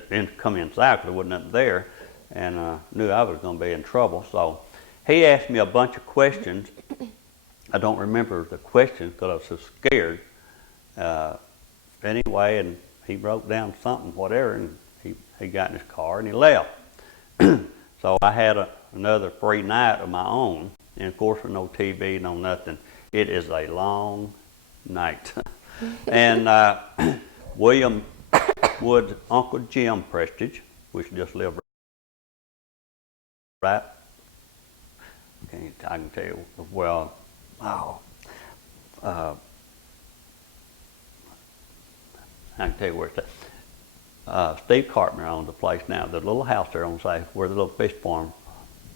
and come inside because there wasn't nothing there, and knew I was going to be in trouble. So he asked me a bunch of questions. I don't remember the questions because I was so scared. Anyway, and he wrote down something, whatever, and he got in his car and he left. So I had another free night of my own, and of course with no TV, no nothing. It is a long night. And William Wood's Uncle Jim Prestige, which just lived right, I can tell you, well, I can tell you where it's at. Steve Carpenter owns the place now, the little house there on the side where the little fish farm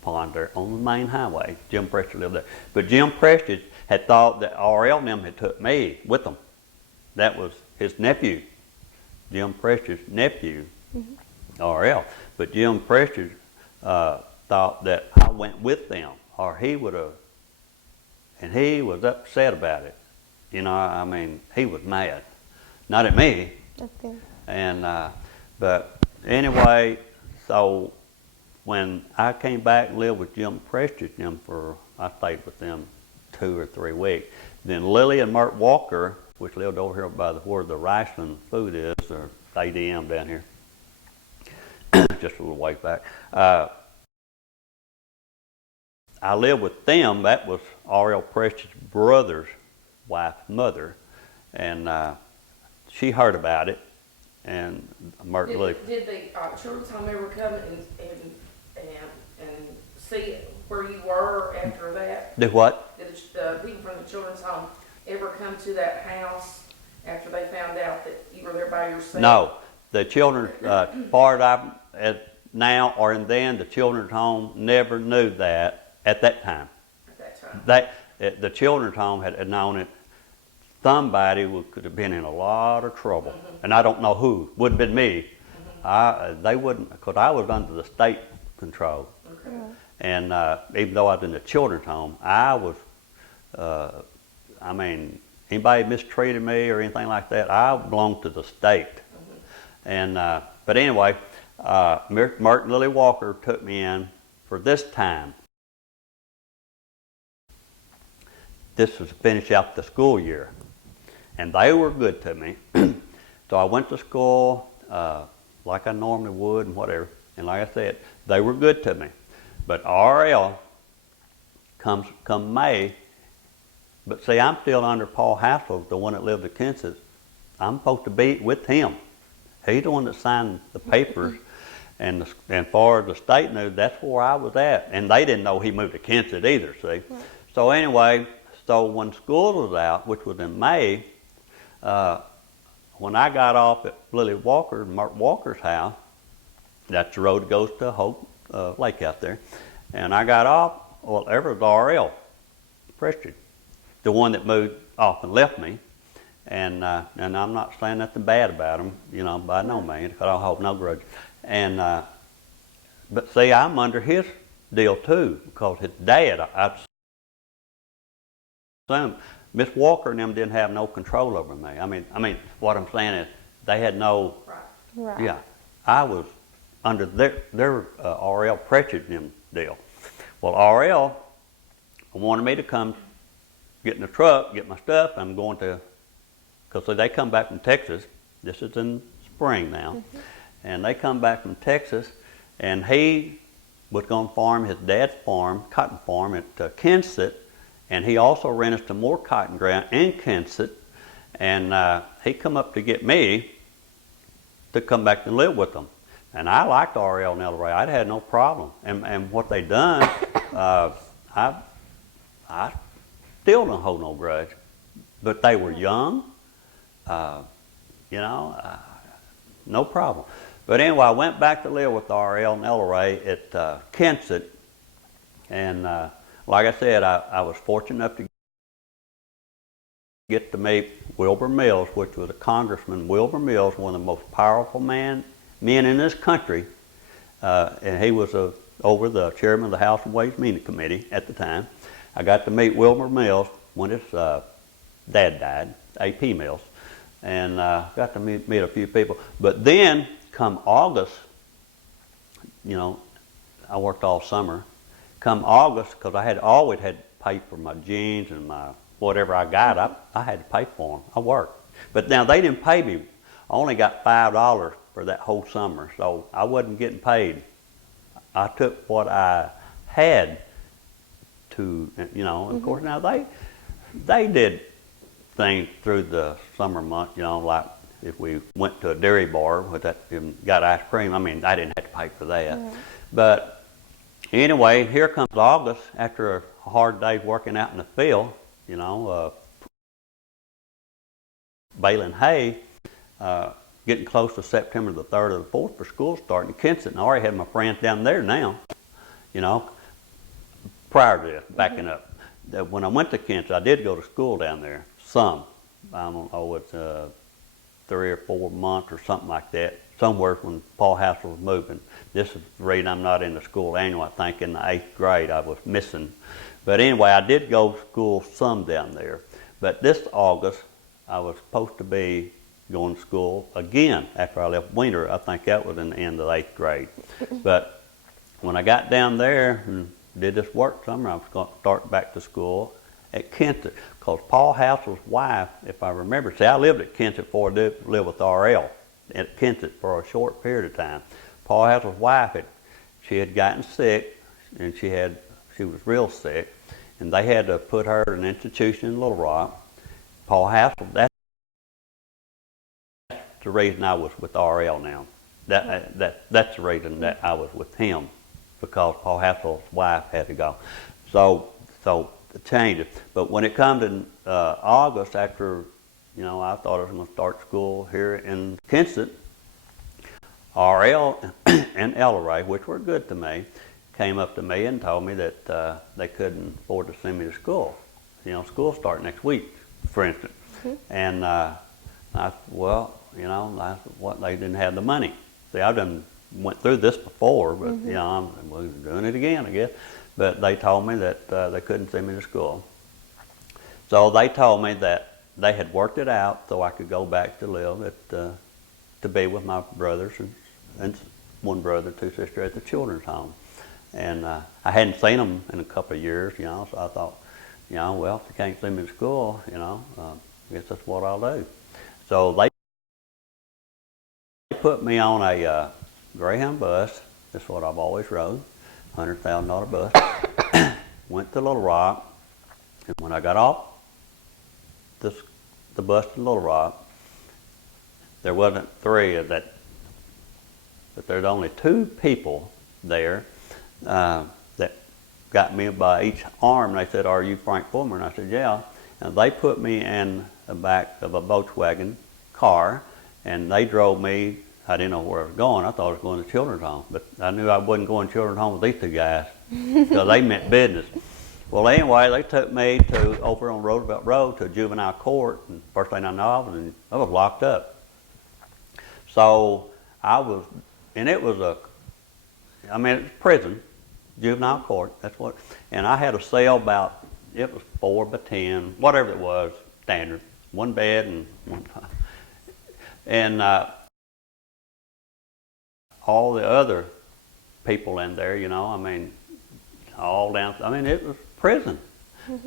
pond there on the main highway. Jim Prestige lived there. But Jim Prestige had thought that RL and them had took me with them. That was his nephew, Jim Prestige's nephew, RL. But Jim Prestige thought that I went with them, or he would have, and he was upset about it. You know, I mean, he was mad, not at me. Okay. And but anyway, so when I came back and lived with Jim Prestige, I stayed with them 2 or 3 weeks. Then Lily and Mert Walker, which lived over here by where the Riceland food is, or ADM down here, just a little way back. I lived with them. That was R.L. Prestige's brother's wife's mother, and she heard about it. And Mert Lily. Did the children's home ever come and see where you were after that? Did what? Did the people from the children's home ever come to that house after they found out that you were there by yourself? No. The children, far as now or and then, the children's home never knew that at that time. At that time. The children's home had known it somebody could have been in a lot of trouble. And I don't know who. Wouldn't have been me. They wouldn't, because I was under the state control. Okay. And even though I was in the children's home, I was, anybody mistreated me or anything like that, I belonged to the state. And, but anyway, Martin Lily Walker took me in for this time. This was to finish out the school year. And they were good to me. So I went to school like I normally would and whatever. And like I said, they were good to me. But RL come May, but see, I'm still under Paul Hassel, the one that lived at Kansas. I'm supposed to be with him. He's the one that signed the papers. And far as the state knew, that's where I was at. And they didn't know he moved to Kansas either, see. Right. So anyway, so when school was out, which was in May, when I got off at Mark Walker's house, that's the road that goes to Hope Lake out there, and I got off, well, there was RL, Preston, the one that moved off and left me, and I'm not saying nothing bad about him, you know, by no means, because I don't hold no grudge. And, but see, I'm under his deal too, because his dad, I assume, Miss Walker and them didn't have no control over me. I mean, what I'm saying is, they had no, Right. yeah, I was under their RL Pritchett and them deal. Well, RL wanted me to come get in the truck, get my stuff. I'm going to, because they come back from Texas. This is in spring now. And they come back from Texas, and he was going to farm his dad's farm, cotton farm at Kensett, and he also rented some more cotton ground in Kensett, and he come up to get me to come back and live with them. And I liked RL and El Rey. I'd had no problem. And what they done, I still don't hold no grudge. But they were young, you know, no problem. But anyway, I went back to live with RL and El Rey at Kensett. And like I said, I was fortunate enough to get to meet Wilbur Mills, which was a congressman. Wilbur Mills, one of the most powerful men in this country, and he was over the chairman of the House Ways and Means Committee at the time. I got to meet Wilbur Mills when his dad died, A.P. Mills, and got to meet a few people. But then, come August, you know, I worked all summer. Come August, because I had always had to pay for my jeans and my whatever I got, I had to pay for them. I worked. But now they didn't pay me. I only got $5 for that whole summer, so I wasn't getting paid. I took what I had to, you know, of course now they did things through the summer months, you know, like if we went to a dairy bar with that and got ice cream, I mean, I didn't have to pay for that. But anyway, here comes August after a hard day working out in the field, you know, baling hay, getting close to September the 3rd or the 4th for school starting in Kensett. And I already had my friends down there now, you know, prior to this, backing up. When I went to Kensett, I did go to school down there, some. I don't know, it's 3 or 4 months or something like that, somewhere when Paul Hassel was moving. This is the reason I'm not in the school annual. I think in the 8th grade I was missing. But anyway, I did go to school some down there. But this August, I was supposed to be going to school again after I left Wiener. I think that was in the end of the 8th grade. But when I got down there and did this work summer, I was going to start back to school at Kensett. Because Paul Hassel's wife, if I remember, see, I lived at Kensett before I did live with RL at Kensett for a short period of time. Paul Hassel's wife, she had gotten sick, and she was real sick, and they had to put her in an institution in Little Rock. Paul Hassel, that's the reason I was with RL now. That's the reason that I was with him, because Paul Hassel's wife had to go. So it changed. But when it comes in August, after, you know, I thought I was going to start school here in Kensett, RL and El Rey, which were good to me, came up to me and told me that they couldn't afford to send me to school. You know, school starts next week, for instance. And I said, well, you know, what, they didn't have the money. See, I've done went through this before, but you know, we're doing it again, I guess. But they told me that they couldn't send me to school. So they told me that they had worked it out so I could go back to live at, to be with my brothers and one brother, two sisters at the children's home. And I hadn't seen them in a couple of years, you know, so I thought, you know, well, if they can't send me to school, you know, I guess that's what I'll do. So they put me on a Greyhound bus. That's what I've always rode, $100,000 bus. Went to Little Rock, and when I got off the bus to Little Rock, there wasn't three of that, but there's only two people there that got me by each arm. They said, "Are you Frank Fulmer?" And I said, "Yeah." And they put me in the back of a Volkswagen car, and they drove me. I didn't know where I was going. I thought I was going to children's home, but I knew I wasn't going to children's home with these two guys because they meant business. Well, anyway, they took me to over on Roosevelt Road to a juvenile court, and first thing I know, I was locked up. So I was, and it was I mean, it was prison, juvenile court. That's what, and I had a cell about, it was 4 by 10, whatever it was, standard, one bed and one, and all the other people in there, you know, I mean, all down, I mean, it was prison.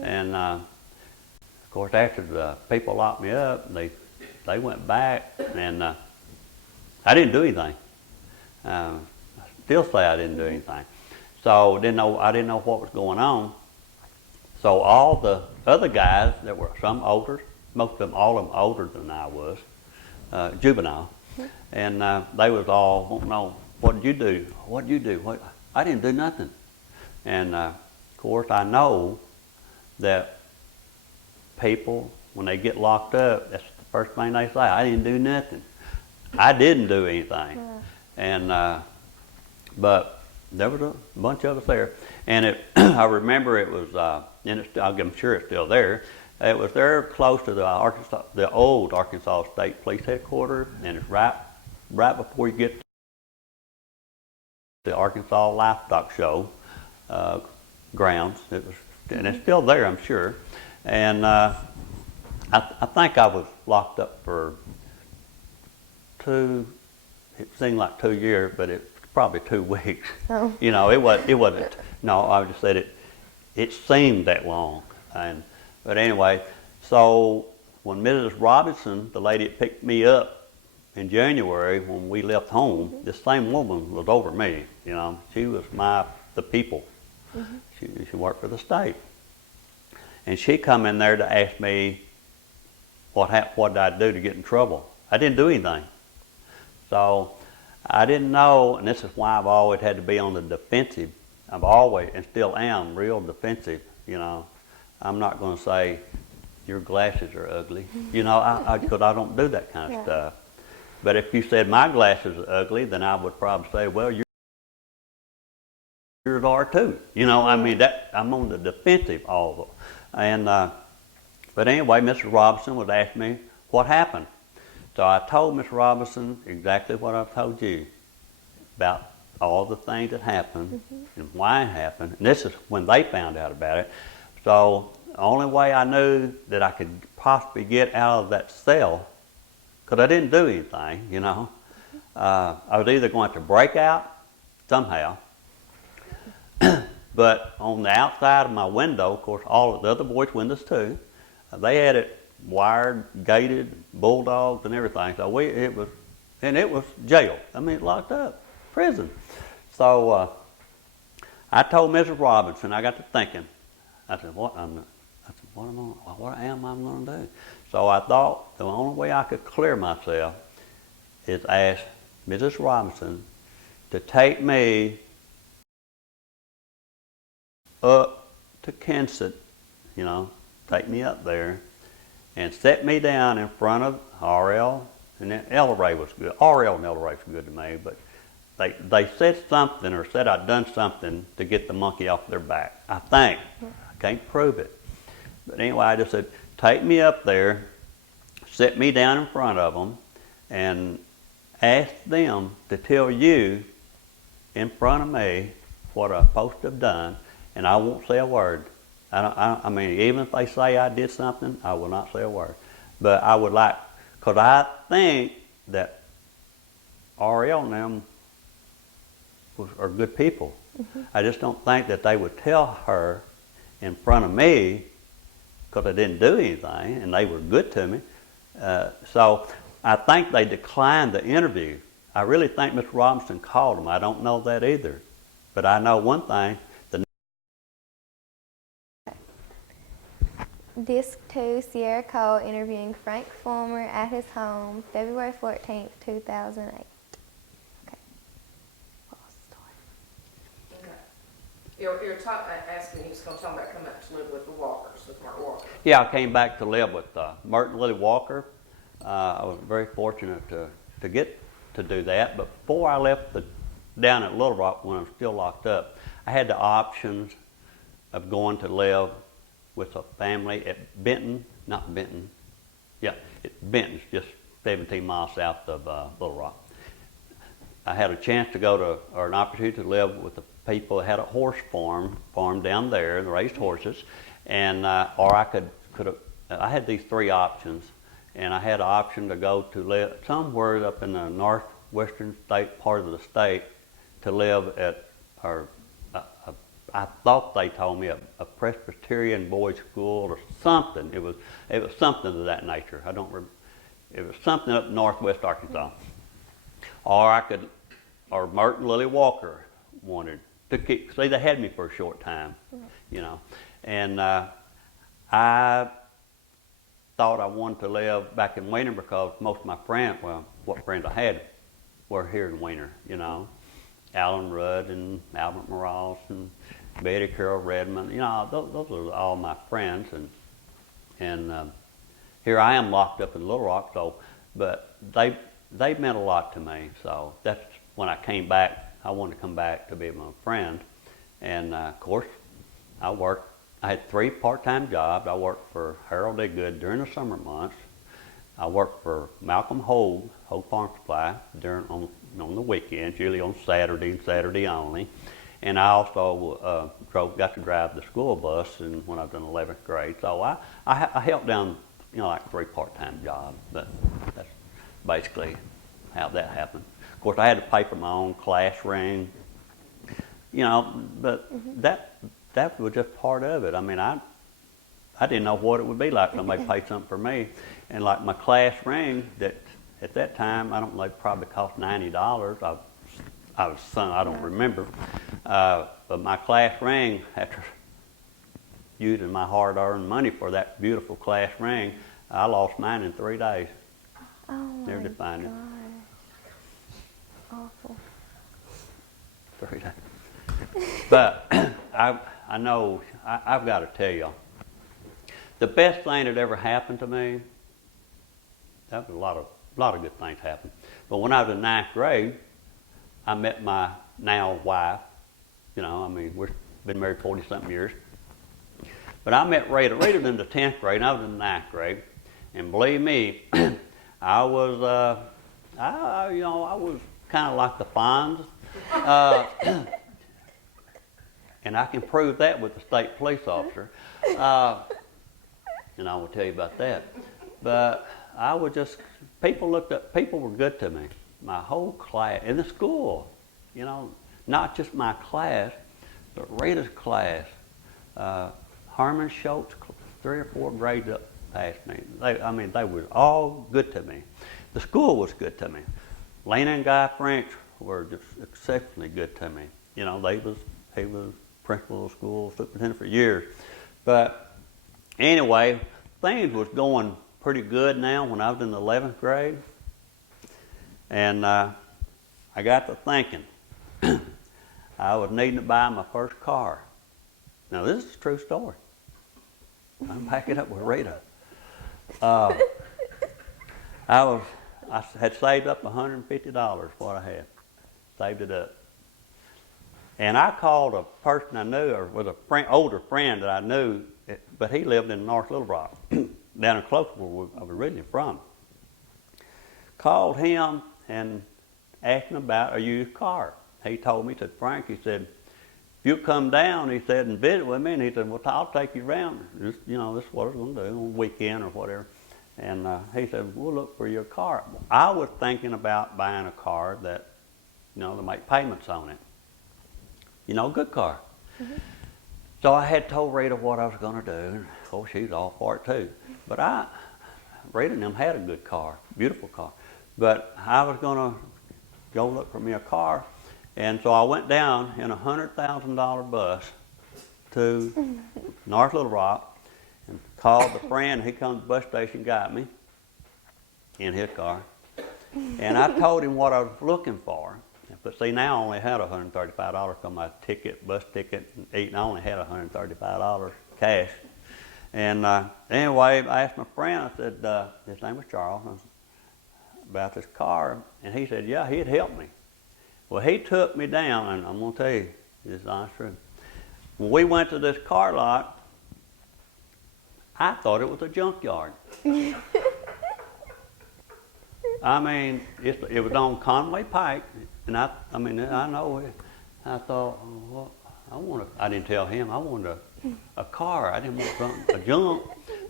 And of course, after the people locked me up, they went back, and I didn't do anything. I still say I didn't do anything. So I didn't know what was going on. So all the other guys that were some older, most of them, all of them older than I was, juvenile, and they was all wanting to know, what did you do? What did you do? What? I didn't do nothing. And of course, I know that people, when they get locked up, that's the first thing they say. I didn't do nothing. I didn't do anything. And but there was a bunch of us there, and I remember it was, and I'm sure it's still there. It was there close to the old Arkansas State Police Headquarters, and it's right before you get to the Arkansas Livestock Show grounds. It was, and it's still there, I'm sure. And I think I was locked up for it seemed like 2 years, but it's probably 2 weeks. Oh. You know, it wasn't. No, I just said it seemed that long. But anyway, so when Mrs. Robinson, the lady that picked me up in January when we left home, this same woman was over me. You know, she was the people. She worked for the state, and she come in there to ask me what did I do to get in trouble. I didn't do anything, so I didn't know, and this is why I've always had to be on the defensive. I've always, and still am, real defensive. You know, I'm not going to say your glasses are ugly. You know, because I don't do that kind of stuff. But if you said my glasses are ugly, then I would probably say, well, yours are too. You know, I mean, I'm on the defensive all the, and but anyway, Mrs. Robinson would ask me what happened. So I told Miss Robinson exactly what I've told you about all the things that happened and why it happened. And this is when they found out about it. So the only way I knew that I could possibly get out of that cell, because I didn't do anything, you know, I was either going to break out somehow, but on the outside of my window, of course, all of the other boys' windows too, they had it wired, gated, bulldogs and everything. So it was jail. I mean, locked up, prison. So I told Mrs. Robinson, I got to thinking, I said, what am I going to do? So I thought the only way I could clear myself is ask Mrs. Robinson to take me up to Kensett, you know, take me up there and set me down in front of RL, and then El Rey was good. RL and El Rey was good to me, but they said something or said I'd done something to get the monkey off their back. I think. I can't prove it. But anyway, I just said, take me up there sit me down in front of them and ask them to tell you in front of me what I'm supposed to have done, and I won't say a word. I mean, even if they say I did something, I will not say a word. But I would like, because I think that Ariel and them are good people. Mm-hmm. I just don't think that they would tell her in front of me, because I didn't do anything, and they were good to me. So I think they declined the interview. I really think Mr. Robinson called them. I don't know that either. But I know one thing. Disc 2, Sierra Cole interviewing Frank Fulmer at his home, February 14th, 2008. Okay. Okay. You're asking, he was going to tell me about coming out to live with the Walkers, with Mark Walker. Yeah, I came back to live with Merton Lily Walker. I was very fortunate to get to do that. But before I left down at Little Rock, when I was still locked up, I had the options of going to live with a family at Benton, not Benton, yeah, Benton's just 17 miles south of Little Rock. I had a chance to go to, or an opportunity to live with the people that had a horse farm down there and raised horses, and or I could have. I had these three options, and I had an option to go to live somewhere up in the northwestern state part of the state to live at, or I thought they told me a Presbyterian boys' school or something. It was something of that nature. I don't remember. It was something up in northwest Arkansas. Or Merton Lily Walker wanted to keep. See, they had me for a short time, you know, and I thought I wanted to live back in Wiener because most of my friends, well, what friends I had, were here in Wiener, you know. Alan Rudd and Albert Morales and Betty Carroll Redmond, you know, those are all my friends, and here I am locked up in Little Rock. So, but they meant a lot to me. So that's when I came back. I wanted to come back to be with my friend, and of course, I had 3 part-time jobs. I worked for Harold A. Good during the summer months. I worked for Malcolm Hogue Farm Supply on the weekends, usually on Saturday and Saturday only. And I also got to drive the school bus when I was in 11th grade. So I held down, you know, like 3 part-time jobs. But that's basically how that happened. Of course, I had to pay for my own class ring, you know. But that was just part of it. I mean, I didn't know what it would be like somebody paid something for me, and like my class ring that at that time I don't know, probably cost $90. I was son, I don't remember. But my class ring, after using my hard-earned money for that beautiful class ring, I lost mine in 3 days. Oh Never to find it. Awful. 3 days. But I know I've got to tell you, the best thing that ever happened to me. That was a lot of good things happened. But when I was in 9th grade, I met my now wife. You know, I mean, we've been married 40-something years. But I met Rita. Rita was in the 10th grade, and I was in the 9th grade. And believe me, I was kind of like the Fonz. And I can prove that with the state police officer. And I will tell you about that. But I was just, people were good to me. My whole class, in the school, you know, not just my class, but Rita's class. Harmon Schultz, 3 or 4 grades up past me. They were all good to me. The school was good to me. Lena and Guy French were just exceptionally good to me. You know, he was principal of the school, superintendent for years. But anyway, things was going pretty good now when I was in the 11th grade. And I got to thinking, I was needing to buy my first car. Now this is a true story. I'm backing up with Rita. I had saved up $150, what I had. Saved it up. And I called a person I knew, or was older friend that I knew, but he lived in North Little Rock. down close where I was originally from. Called him and asked him about a used car. He told me, he said, Frank, he said, if you come down, he said, and visit with me, and he said, well, I'll take you around. This is what I was going to do on a weekend or whatever. And he said, we'll look for your car. I was thinking about buying a car that, to make payments on it. A good car. Mm-hmm. So I had told Rita what I was going to do. And of course, she was all for it too. But Rita and them had a good car, beautiful car. But I was going to go look for me a car. And so I went down in a $100,000 bus to North Little Rock and called the friend. He come to the bus station, got me in his car. And I told him what I was looking for. But see, now I only had $135 for my ticket, bus ticket, and eating. I only had $135 cash. And anyway, I asked my friend, I said, his name was Charles, about this car. And he said, yeah, he'd help me. Well, he took me down, and I'm going to tell you, this is honest truth. When we went to this car lot, I thought it was a junkyard. I mean, it was on Conway Pike, and I know it. I thought, well, I didn't tell him, I wanted a car. I didn't want a junk.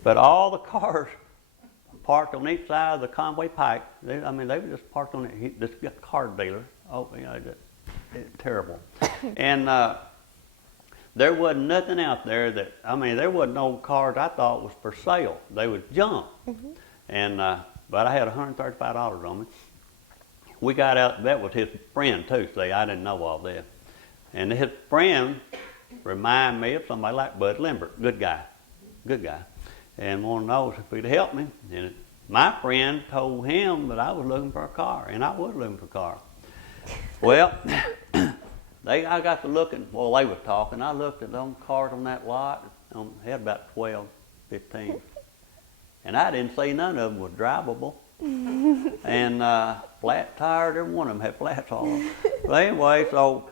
But all the cars parked on each side of the Conway Pike. They were just parked on this car dealer. Oh, it's terrible. And there wasn't nothing out there there wasn't no cars I thought was for sale. They was junk. Mm-hmm. And but I had $135 on me. We got out. That was his friend too. See, I didn't know all this. And his friend reminded me of somebody like Bud Lambert, good guy. And one knows if he'd help me. And my friend told him that I was looking for a car, and I was looking for a car. Well, I got to looking. Well, they was talking. I looked at them cars on that lot. Had about 12, 15. And I didn't see none of them was drivable. And flat tires, every one of them had flats on them. But anyway, so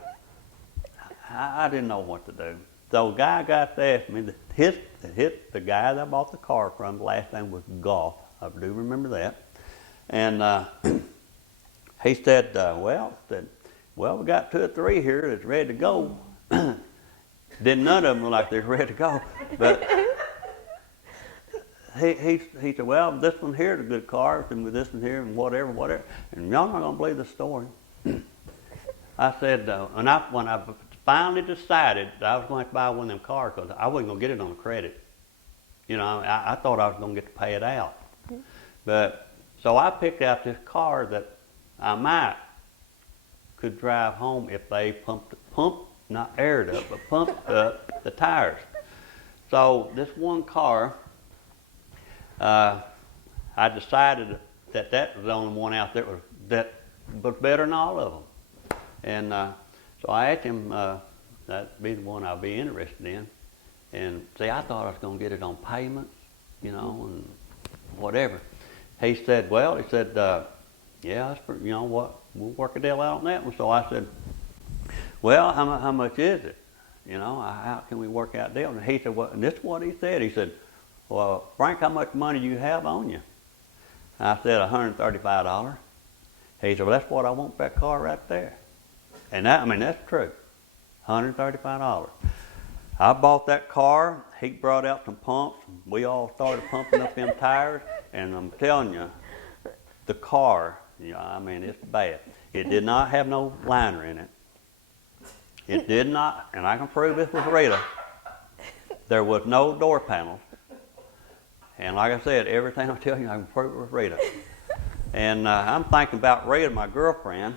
I didn't know what to do. So the guy got to ask me, the guy that I bought the car from, the last name was Goff. I do remember that. And he said, well, we got 2 or 3 here that's ready to go. Didn't none of them look like they're ready to go. But he said, well, this one here is a good car, and with this one here, and whatever. And y'all not going to believe the story. I said, when I finally decided that I was going to buy one of them cars, because I wasn't going to get it on credit. I thought I was going to get to pay it out. Mm-hmm. But so I picked out this car that I could drive home if they pumped, not aired up, but pumped up the tires. So this one car, I decided that was the only one out there that was better than all of them. And so I asked him, that'd be the one I'd be interested in. And see, I thought I was going to get it on payments, and whatever. He said, yeah, what, we'll work a deal out on that one. So I said, well, how much is it? How can we work out a deal? And he said, well, and this is what he said. He said, well, Frank, how much money do you have on you? I said, $135. He said, well, that's what I want for that car right there. And that's true, $135. I bought that car. He brought out some pumps. We all started pumping up them tires. And I'm telling you, the car, it's bad. It did not have no liner in it. It did not, and I can prove this with Rita. There was no door panels. And like I said, everything I tell you, I can prove it with Rita. And I'm thinking about Rita, my girlfriend.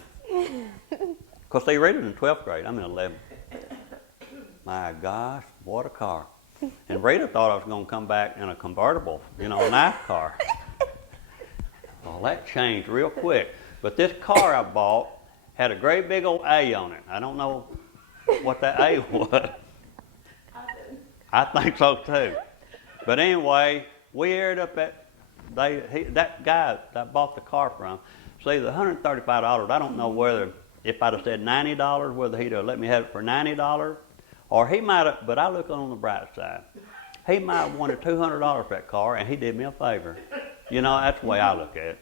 Because see, Rita's in 12th grade. I'm in 11th. My gosh, what a car. And Rita thought I was going to come back in a convertible, nice car. Well, that changed real quick. But this car I bought had a great big old A on it. I don't know what that A was. I think so too. But anyway, we aired up that guy that I bought the car from. See, the $135, I don't know whether, if I'd have said $90, whether he'd have let me have it for $90, or he might have, but I look on the bright side. He might have wanted $200 for that car, and he did me a favor. You know, that's the way I look at it.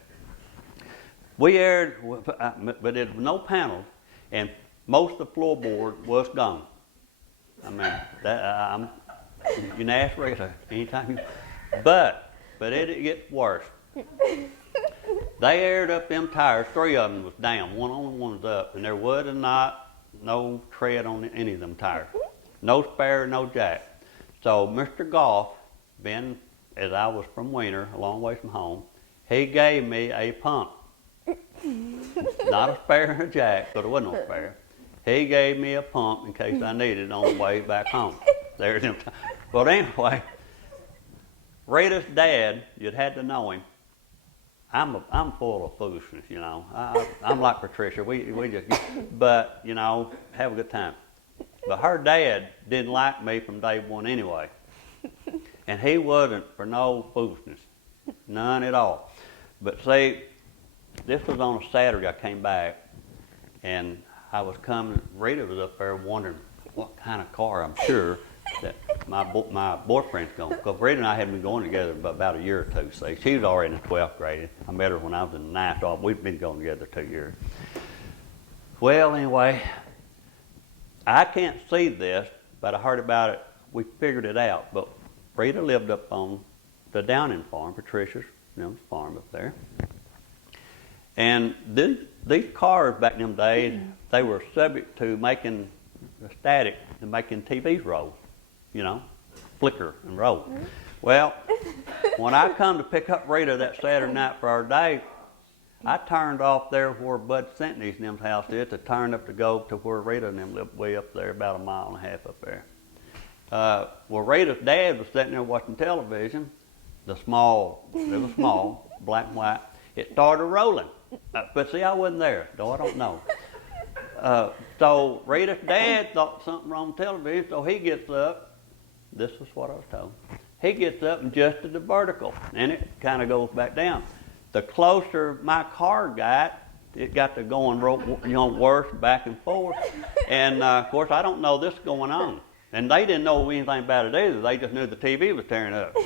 We aired, but there was no panels, and most of the floorboard was gone. I mean, you can ask Rita anytime you. But it gets worse. They aired up them tires. 3 of them was down. Only one was up, and there was not no tread on any of them tires. No spare, no jack. So Mr. Goff, being as I was from Wiener, a long way from home, he gave me a pump. Not a spare and a jack, because there wasn't no spare. He gave me a pump in case I needed it on the way back home. There's him. But anyway, Rita's dad, you'd had to know him. I'm full of foolishness, you know. I'm like Patricia. We just, but you know, have a good time. But her dad didn't like me from day one anyway, and he wasn't for no foolishness, none at all. But see, this was on a Saturday. I came back, and I was coming. Rita was up there wondering what kind of car. I'm sure that my boyfriend's going. Because Rita and I had been going together about a year or two. See, she was already in the 12th grade. I met her when I was in the 9th. So we'd been going together 2 years. Well, anyway, I can't see this, but I heard about it. We figured it out. But Rita lived up on the Downing farm, Patricia's farm up there. And these cars back in them days, they were subject to making the static and making TVs roll, you know, flicker and roll. Well, when I come to pick up Rita that Saturday night for our date, I turned off there where Bud Sentney's and them's house is to turn up to go to where Rita and them lived way up there, about a mile and a half up there. Well, Rita's dad was sitting there watching television. It was small, black and white. It started rolling. But see, I wasn't there, though I don't know. So Rita's dad thought something wrong with television, so he gets up. This is what I was told. He gets up and adjusted the vertical, and it kind of goes back down. The closer my car got, it got to going worse back and forth. And of course, I don't know this going on. And they didn't know anything about it either. They just knew the TV was tearing up.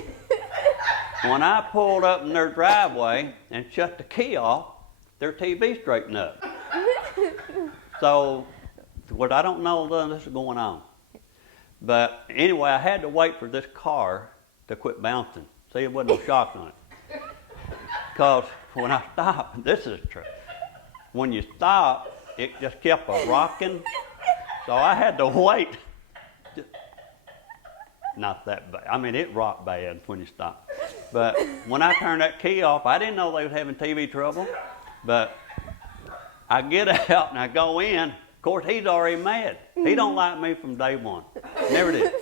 When I pulled up in their driveway and shut the key off, their TV straightened up. So, what I don't know this is going on. But anyway, I had to wait for this car to quit bouncing. See, it wasn't no shock on it. Because when I stopped, this is true. When you stop, it just kept rocking. So I had to wait. Not that bad. I mean, it rocked bad when you stopped. But when I turned that key off, I didn't know they was having TV trouble. But I get out and I go in. Of course, he's already mad. He don't like me from day one. Never did.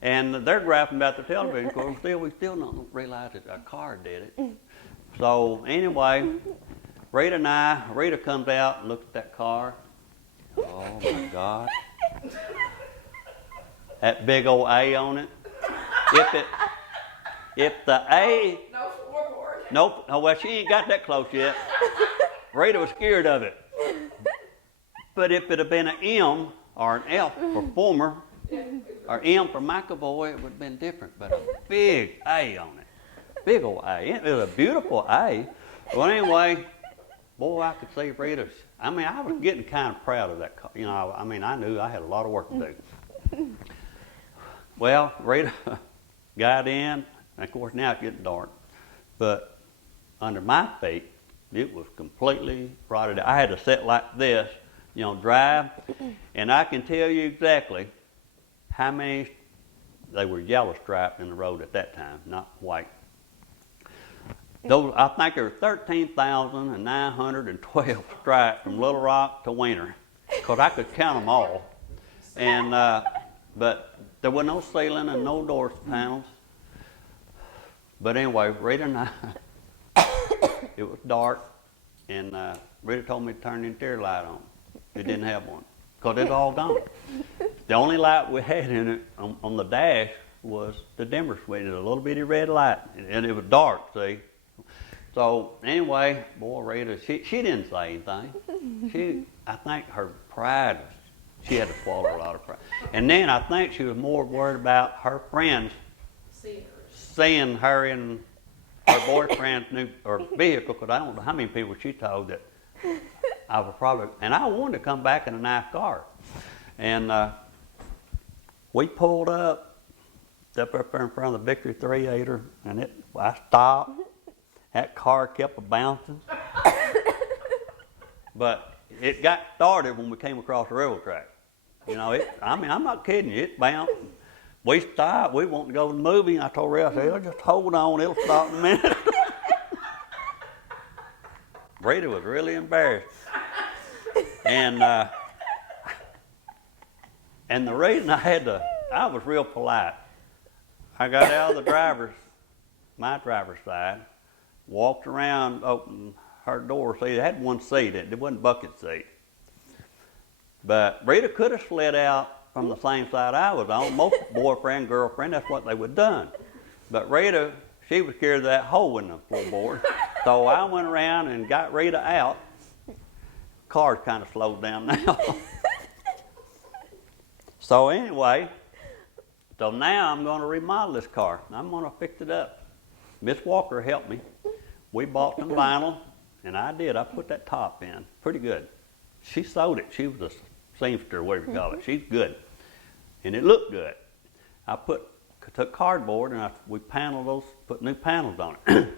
And they're griping about the television. Of course, we still don't realize that our car did it. So anyway, Rita comes out and looks at that car. Oh my God. That big old A on it. If the A. No floorboard. Nope. Oh, well, she ain't got that close yet. Rita was scared of it. But if it had been an M or an F for Fulmer, or M for McAvoy, it would have been different. But a big A on it. Big old A. It was a beautiful A. Well, anyway, boy, I could see Rita's. I mean, I was getting kind of proud of that car. You know, I mean, I knew I had a lot of work to do. Well, Rita got in, and of course now it's getting dark, but under my feet, it was completely rotted out. I had to sit like this, you know, drive, and I can tell you exactly how many, they were yellow striped in the road at that time, not white. Those, I think there were 13,912 stripes from Little Rock to Wiener, because I could count them all. And but there was no ceiling and no door panels. But anyway, Rita and I, it was dark, and Rita told me to turn the interior light on. It didn't have one, because it was all gone. The only light we had in it on the dash was the dimmer switch, a little bitty red light, and it was dark, see. So anyway, boy, Rita, she didn't say anything. I think her pride was, she had to swallow a lot of pride. And then I think she was more worried about her friends seeing her in her boyfriend's new or vehicle, because I don't know how many people she told that I was probably, and I wanted to come back in a nice car. And we pulled up there in front of the Victory 3-8er, and I stopped. That car kept a-bouncing. But it got started when we came across the railroad track. You know, I'm not kidding you, it bounced. We stopped, we wanted to go to the movie, and I told Ray, I said, just hold on, it'll stop in a minute. Rita was really embarrassed. And the reason I was real polite. I got out of my driver's side, walked around, opened her door. See, it had one seat, it wasn't a bucket seat. But Rita could have slid out from the same side I was on. Most boyfriend, girlfriend, that's what they would have done. But Rita, she was scared of that hole in the floorboard. So I went around and got Rita out. Car's kind of slowed down now. So anyway, so now I'm going to remodel this car. I'm going to fix it up. Miss Walker helped me. We bought some vinyl, and I put that top in. Pretty good. She sewed it. She was a seamster, whatever you call it. She's good. And it looked good. I took cardboard and we paneled those, put new panels on it.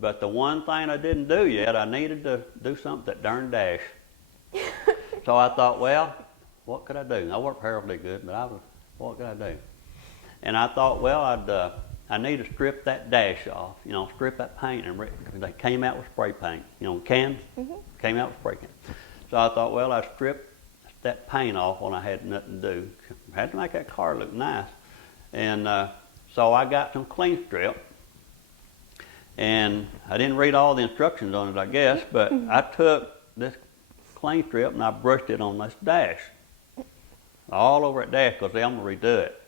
But the one thing I didn't do yet, I needed to do something that darn dash. So I thought, well, what could I do? I worked Harold did good, but what could I do? And I thought, well, I need to strip that dash off, strip that paint. And they came out with spray paint, cans, came out with spray cans. So I thought, well, I stripped that paint off when I had nothing to do. I had to make that car look nice. And so I got some clean strip. And I didn't read all the instructions on it, I guess, but I took this clean strip and I brushed it on this dash. All over that dash, because I'm going to redo it.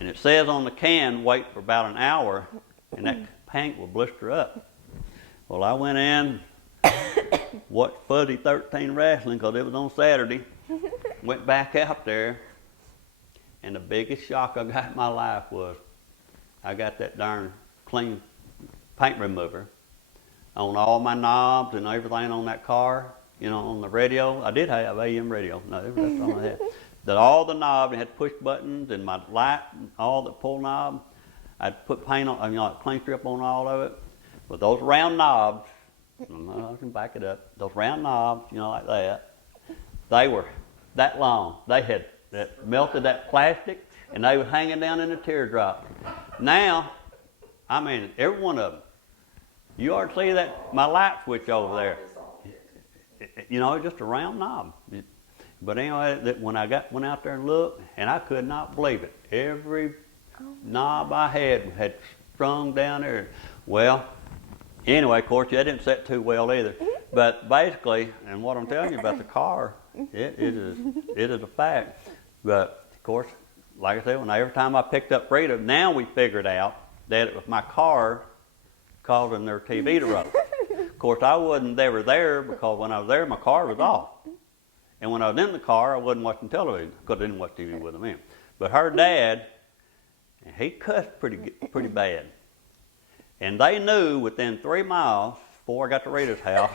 And it says on the can, wait for about an hour, and that paint will blister up. Well, I went in, watched Fuzzy 13 wrestling, because it was on Saturday. Went back out there, and the biggest shock I got in my life was I got that darn clean paint remover on all my knobs and everything on that car, on the radio. I did have AM radio. No, that's all I had. All the knobs, it had push buttons, and my light, all the pull knob, I'd put paint on, like clean strip on all of it. But those round knobs, I can back it up, those round knobs, like that, they were that long. They had melted that plastic, and they was hanging down in a teardrop. Now, every one of them. You ought to see that, my light switch over there. It's just a round knob. But anyway, when I went out there and looked, and I could not believe it. Every knob I had strung down there. Well, anyway, of course, that didn't set too well either. But basically, and what I'm telling you about the car, it is a fact. But of course, like I said, every time I picked up Rita, now we figured out that it was my car causing their TV to run. Of course, I wasn't ever there, because when I was there, my car was off. And when I was in the car, I wasn't watching television, because I didn't watch TV with them in. But her dad, he cussed pretty bad. And they knew within 3 miles before I got to Rita's house,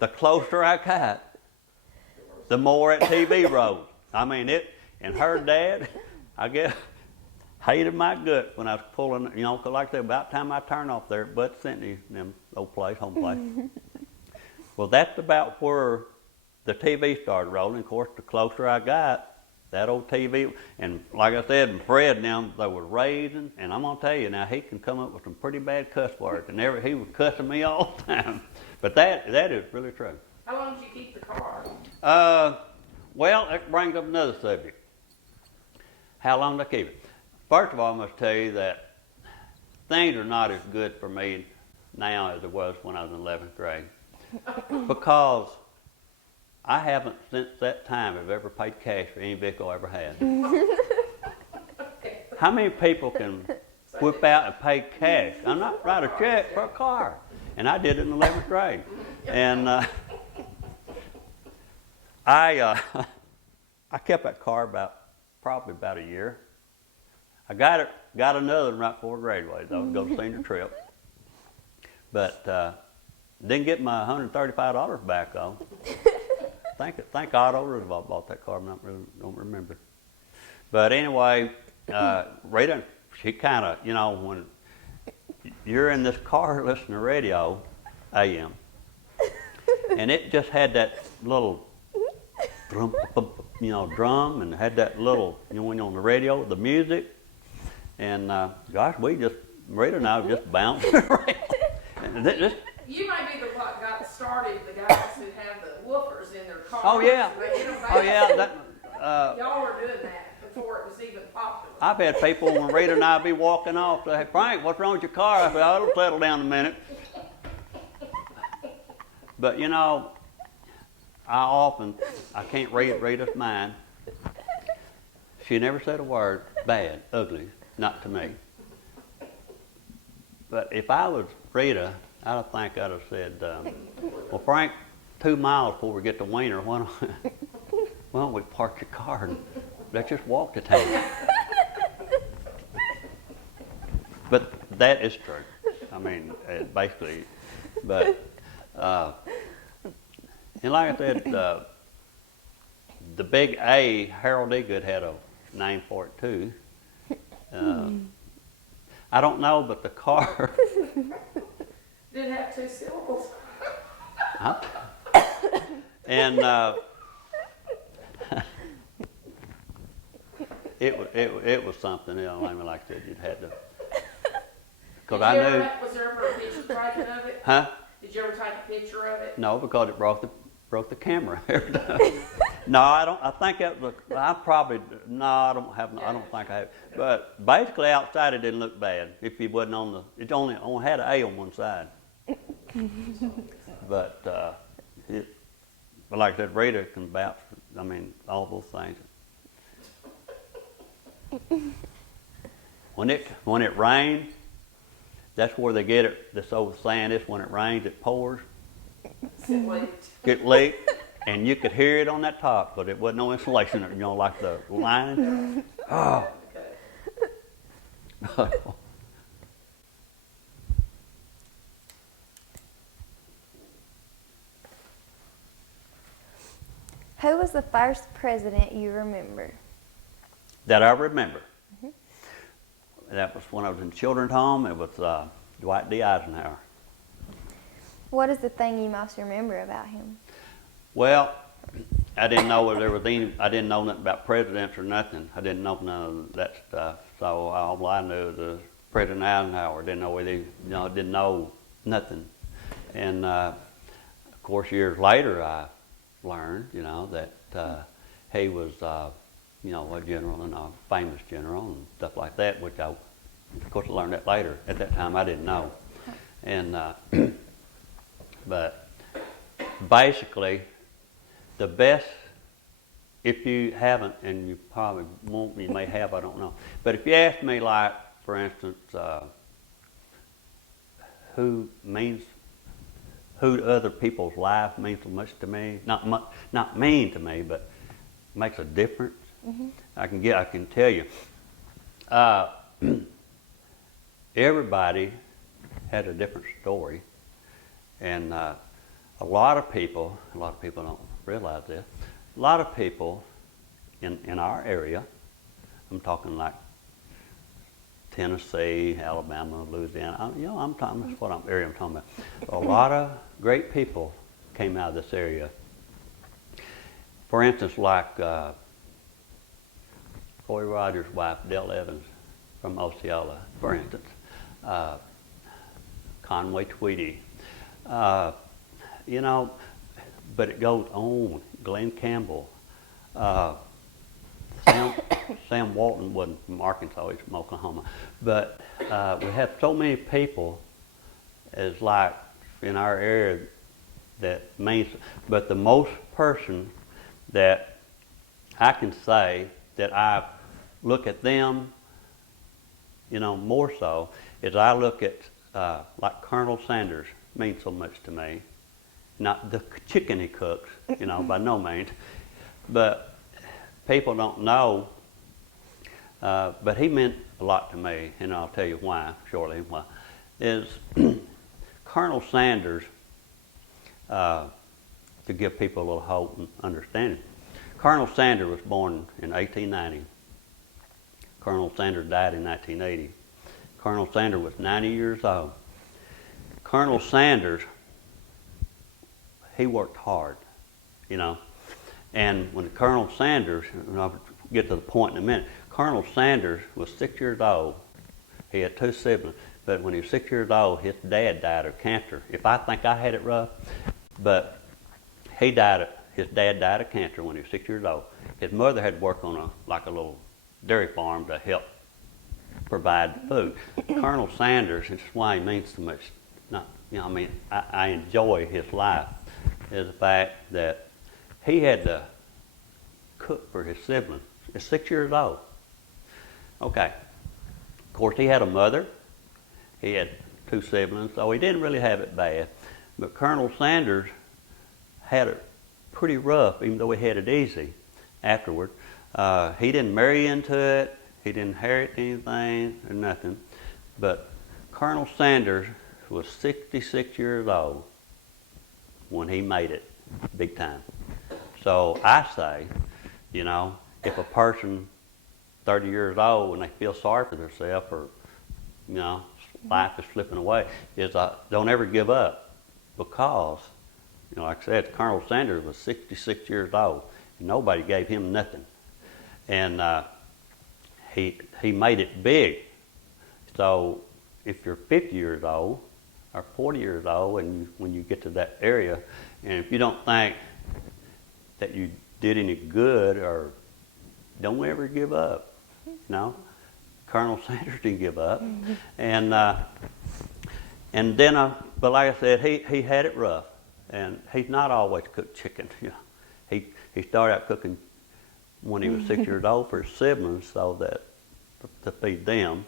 the closer I got, the more that TV rose. And her dad, I guess, hated my guts when I was pulling, because like I said, about the time I turned off there, Bud Cindy, them home place. Well, that's about where the TV started rolling. Of course, the closer I got, that old TV, and like I said, and Fred now, they were raising, and I'm going to tell you now, he can come up with some pretty bad cuss words, and he was cussing me all the time. But that is really true. How long did you keep the car? Well, that brings up another subject. How long did I keep it? First of all, I must tell you that things are not as good for me now as it was when I was in 11th grade. Because I haven't since that time have ever paid cash for any vehicle I ever had. How many people can whip out and pay cash? I'm not write a check for a car. And I did it in 11th grade. And I kept that car probably about a year. I got another one right before I graduated. I was going to senior trip, but didn't get my $135 back though. I think Otto Roosevelt bought that car. I don't remember. But anyway, Rita, she kind of, when you're in this car listening to radio, AM, and it just had that little drum, drum, and had that little, when you're on the radio, the music, and gosh, Rita and I just bounced around. And You may be the one got started, the guys who have the woofers in their cars. Oh yeah, Oh yeah. y'all were doing that before it was even popular. I've had people when Rita and I be walking off say, "Hey Frank, what's wrong with your car?" I said, "Oh, it'll settle down in a minute." But I can't read Rita's mind. She never said a word bad, ugly, not to me. But if I was Rita, I think I'd have said, well, Frank, 2 miles before we get to Wiener, why don't we park your car and let's just walk to town? But that is true. I mean, basically, but, and like I said, the big A, Harold Egood had a name for it too. I don't know, but the car. Did it have 2 syllables? Huh? And it was something else. I mean, like I said, you'd had to. Because I knew. Was there ever a picture taken of it? Huh? Did you ever take a picture of it? No, because it broke the camera every time. No, I don't. I think that was. I probably. No, I don't have. I don't think I have. But basically, outside it didn't look bad. If you wasn't on the. It only had an A on one side. But but like I said, Rita can vouch. I mean, all those things. When it rains, that's where they get it. This old saying is, when it rains, it pours. Get leaked, and you could hear it on that top, but it wasn't no insulation. Like the line. Oh. Who was the first president you remember? That I remember. That was when I was in children's home. It was Dwight D. Eisenhower. What is the thing you most remember about him? Well, I didn't know whether there was any. I didn't know nothing about presidents or nothing. I didn't know none of that stuff. So all I knew was President Eisenhower. Didn't know whether didn't know nothing. And of course, years later, I learned, that he was, a general and a famous general and stuff like that. Which of course, I learned that later. At that time, I didn't know. And but basically, the best, if you haven't, and you probably won't, you may have, I don't know. But if you ask me, like, for instance, who other people's life means so much to me, not mean to me, but makes a difference, I can tell you. Everybody had a different story. And a lot of people don't realize this, a lot of people in our area, I'm talking like Tennessee, Alabama, Louisiana, that's what area I'm talking about. A lot of great people came out of this area. For instance, like Roy Rogers' wife, Dell Evans, from Osceola, for instance. Conway Tweedy. But it goes on. Glenn Campbell. Sam Walton wasn't from Arkansas, he's from Oklahoma. But we have so many people as like in our area that means, but the most person that I can say that I look at them, more so, is I look at like Colonel Sanders means so much to me. Not the chicken he cooks, by no means. But people don't know but he meant a lot to me, and I'll tell you why shortly. Why is Colonel Sanders, to give people a little hope and understanding. Colonel Sanders was born in 1890. Colonel Sanders died in 1980. Colonel Sanders was 90 years old. Colonel Sanders, he worked hard, you know. And when Colonel Sanders, and I'll get to the point in a minute, Colonel Sanders was 6 years old. He had 2 siblings, but when he was 6 years old, his dad died of cancer. If I think I had it rough, but his dad died of cancer when he was 6 years old. His mother had worked on a little dairy farm to help provide food. Colonel Sanders, and it's why he means so much, I enjoy his life, is the fact that he had to cook for his siblings. He's 6 years old. Okay. Of course, he had a mother. He had 2 siblings, so he didn't really have it bad. But Colonel Sanders had it pretty rough, even though he had it easy afterward. He didn't marry into it. He didn't inherit anything or nothing. But Colonel Sanders was 66 years old when he made it big time. So I say, you know, if a person 30 years old when they feel sorry for themselves or, you know, life is slipping away, don't ever give up, because, you know, like I said, Colonel Sanders was 66 years old and nobody gave him nothing. And he made it big. So if you're 50 years old or 40 years old, and when you get to that area, and if you don't think that you did any good, or don't ever give up, you know. Colonel Sanders didn't give up, and then, but like I said, he had it rough, and he's not always cooked chicken. You know, he started out cooking when he was 6 years old for his siblings, so that to feed them.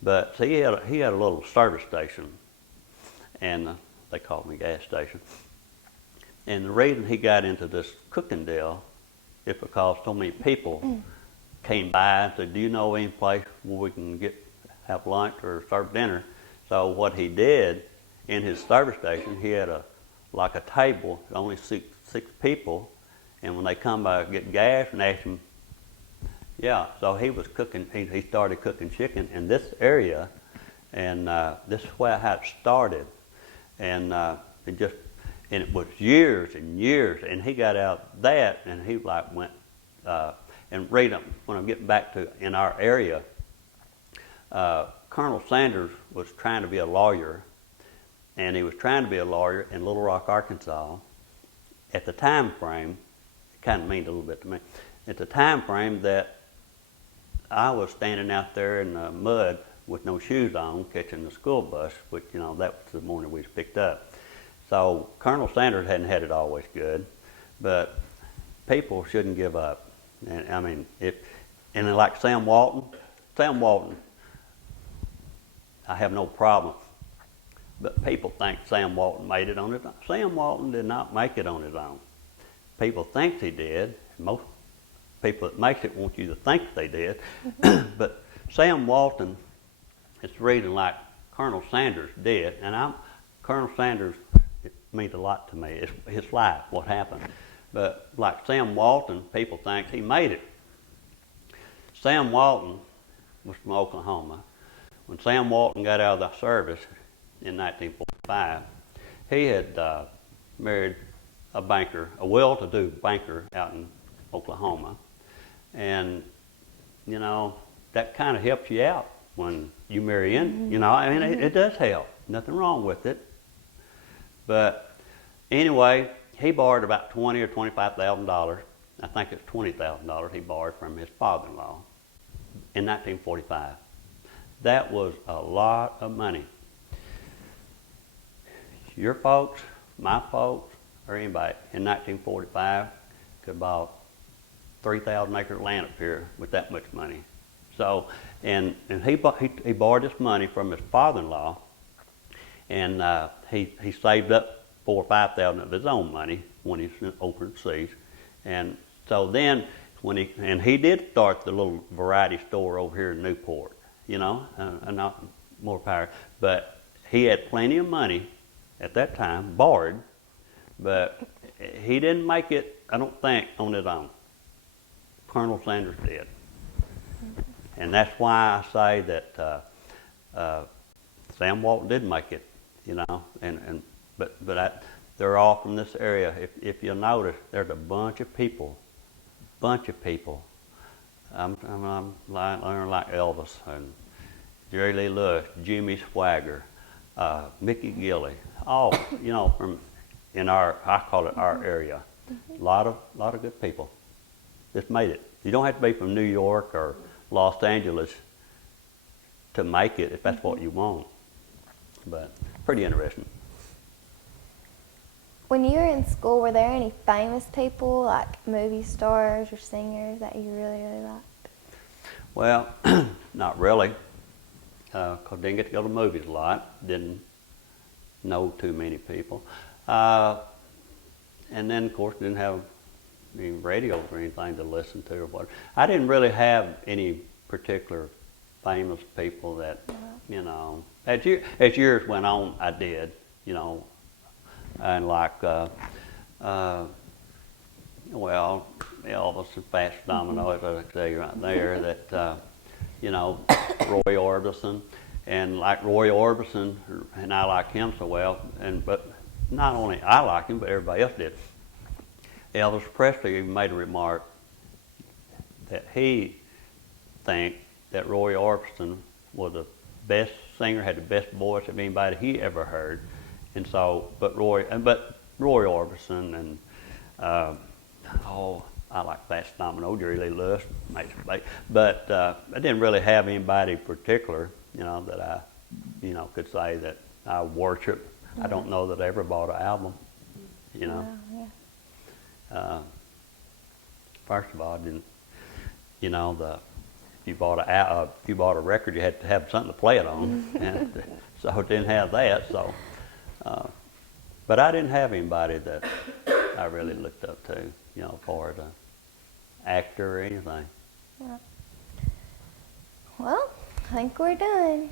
But see, he had a little service station, and they called me gas station. And the reason he got into this cooking deal is because so many people came by and said, "Do you know any place where we can have lunch or serve dinner?" So what he did in his service station, he had a table, only six people, and when they come by get gas and ask him, yeah. So he was cooking. He started cooking chicken in this area, and this is how it started, and it was years and years, and he got out that, and he went. And when I'm getting back to in our area, Colonel Sanders was trying to be a lawyer, and he was trying to be a lawyer in Little Rock, Arkansas. At the time frame, it kind of means a little bit to me. At the time frame that I was standing out there in the mud with no shoes on, catching the school bus, which, you know, that was the morning we was picked up. So Colonel Sanders hadn't had it always good, but people shouldn't give up. And I mean, and like Sam Walton, I have no problem. But people think Sam Walton made it on his own. Sam Walton did not make it on his own. People think he did. Most people that makes it want you to think they did. But Sam Walton, it's reading like Colonel Sanders did, and Colonel Sanders, it means a lot to me. It's his life, what happened. But like Sam Walton, people think he made it. Sam Walton was from Oklahoma. When Sam Walton got out of the service in 1945, he had married a banker, a well-to-do banker out in Oklahoma. And, you know, that kind of helps you out when you marry in. You know, I mean, it does help. Nothing wrong with it. But anyway, he borrowed about $20,000 or $25,000. I think it's $20,000 he borrowed from his father-in-law in 1945. That was a lot of money. Your folks, my folks, or anybody in 1945 could buy 3,000 acre land up here with that much money. So, and he borrowed this money from his father-in-law, and he saved up 4,000 or 5,000 of his own money when he was overseas. And so then and he did start the little variety store over here in Newport, you know, and not more power. But he had plenty of money at that time, borrowed, but he didn't make it, I don't think, on his own. Colonel Sanders did. And that's why I say that Sam Walton did make it, you know, but they're all from this area. If you'll notice, there's a bunch of people. I'm like Elvis and Jerry Lee Lewis, Jimmy Swagger, Mickey Gilley, all, you know, from in I call it our area. A lot of good people just made it. You don't have to be from New York or Los Angeles to make it if that's what you want. But pretty interesting. When you were in school, were there any famous people, like movie stars or singers, that you really, really liked? Well, not really, because I didn't get to go to movies a lot. Didn't know too many people. And then, of course, didn't have any radios or anything to listen to or what. I didn't really have any particular famous people that, you know, as years went on, I did, you know, and like, well, Elvis and Fats Domino, as I say right there, that, you know, Roy Orbison, and like Roy Orbison, and I like him so well, but not only I like him, but everybody else did. Elvis Presley even made a remark that he think that Roy Orbison was the best singer, had the best voice of anybody he ever heard, and so, but Roy Orbison and I like Fats Domino, Jerry Lee Lewis, but I didn't really have anybody particular, you know, that I, you know, could say that I worship. I don't know that I ever bought an album, you know. First of all, I didn't, you know, if you bought a record, you had to have something to play it on, and so I didn't have that. So, but I didn't have anybody that I really looked up to, you know, for an actor or anything. Yeah. Well, I think we're done.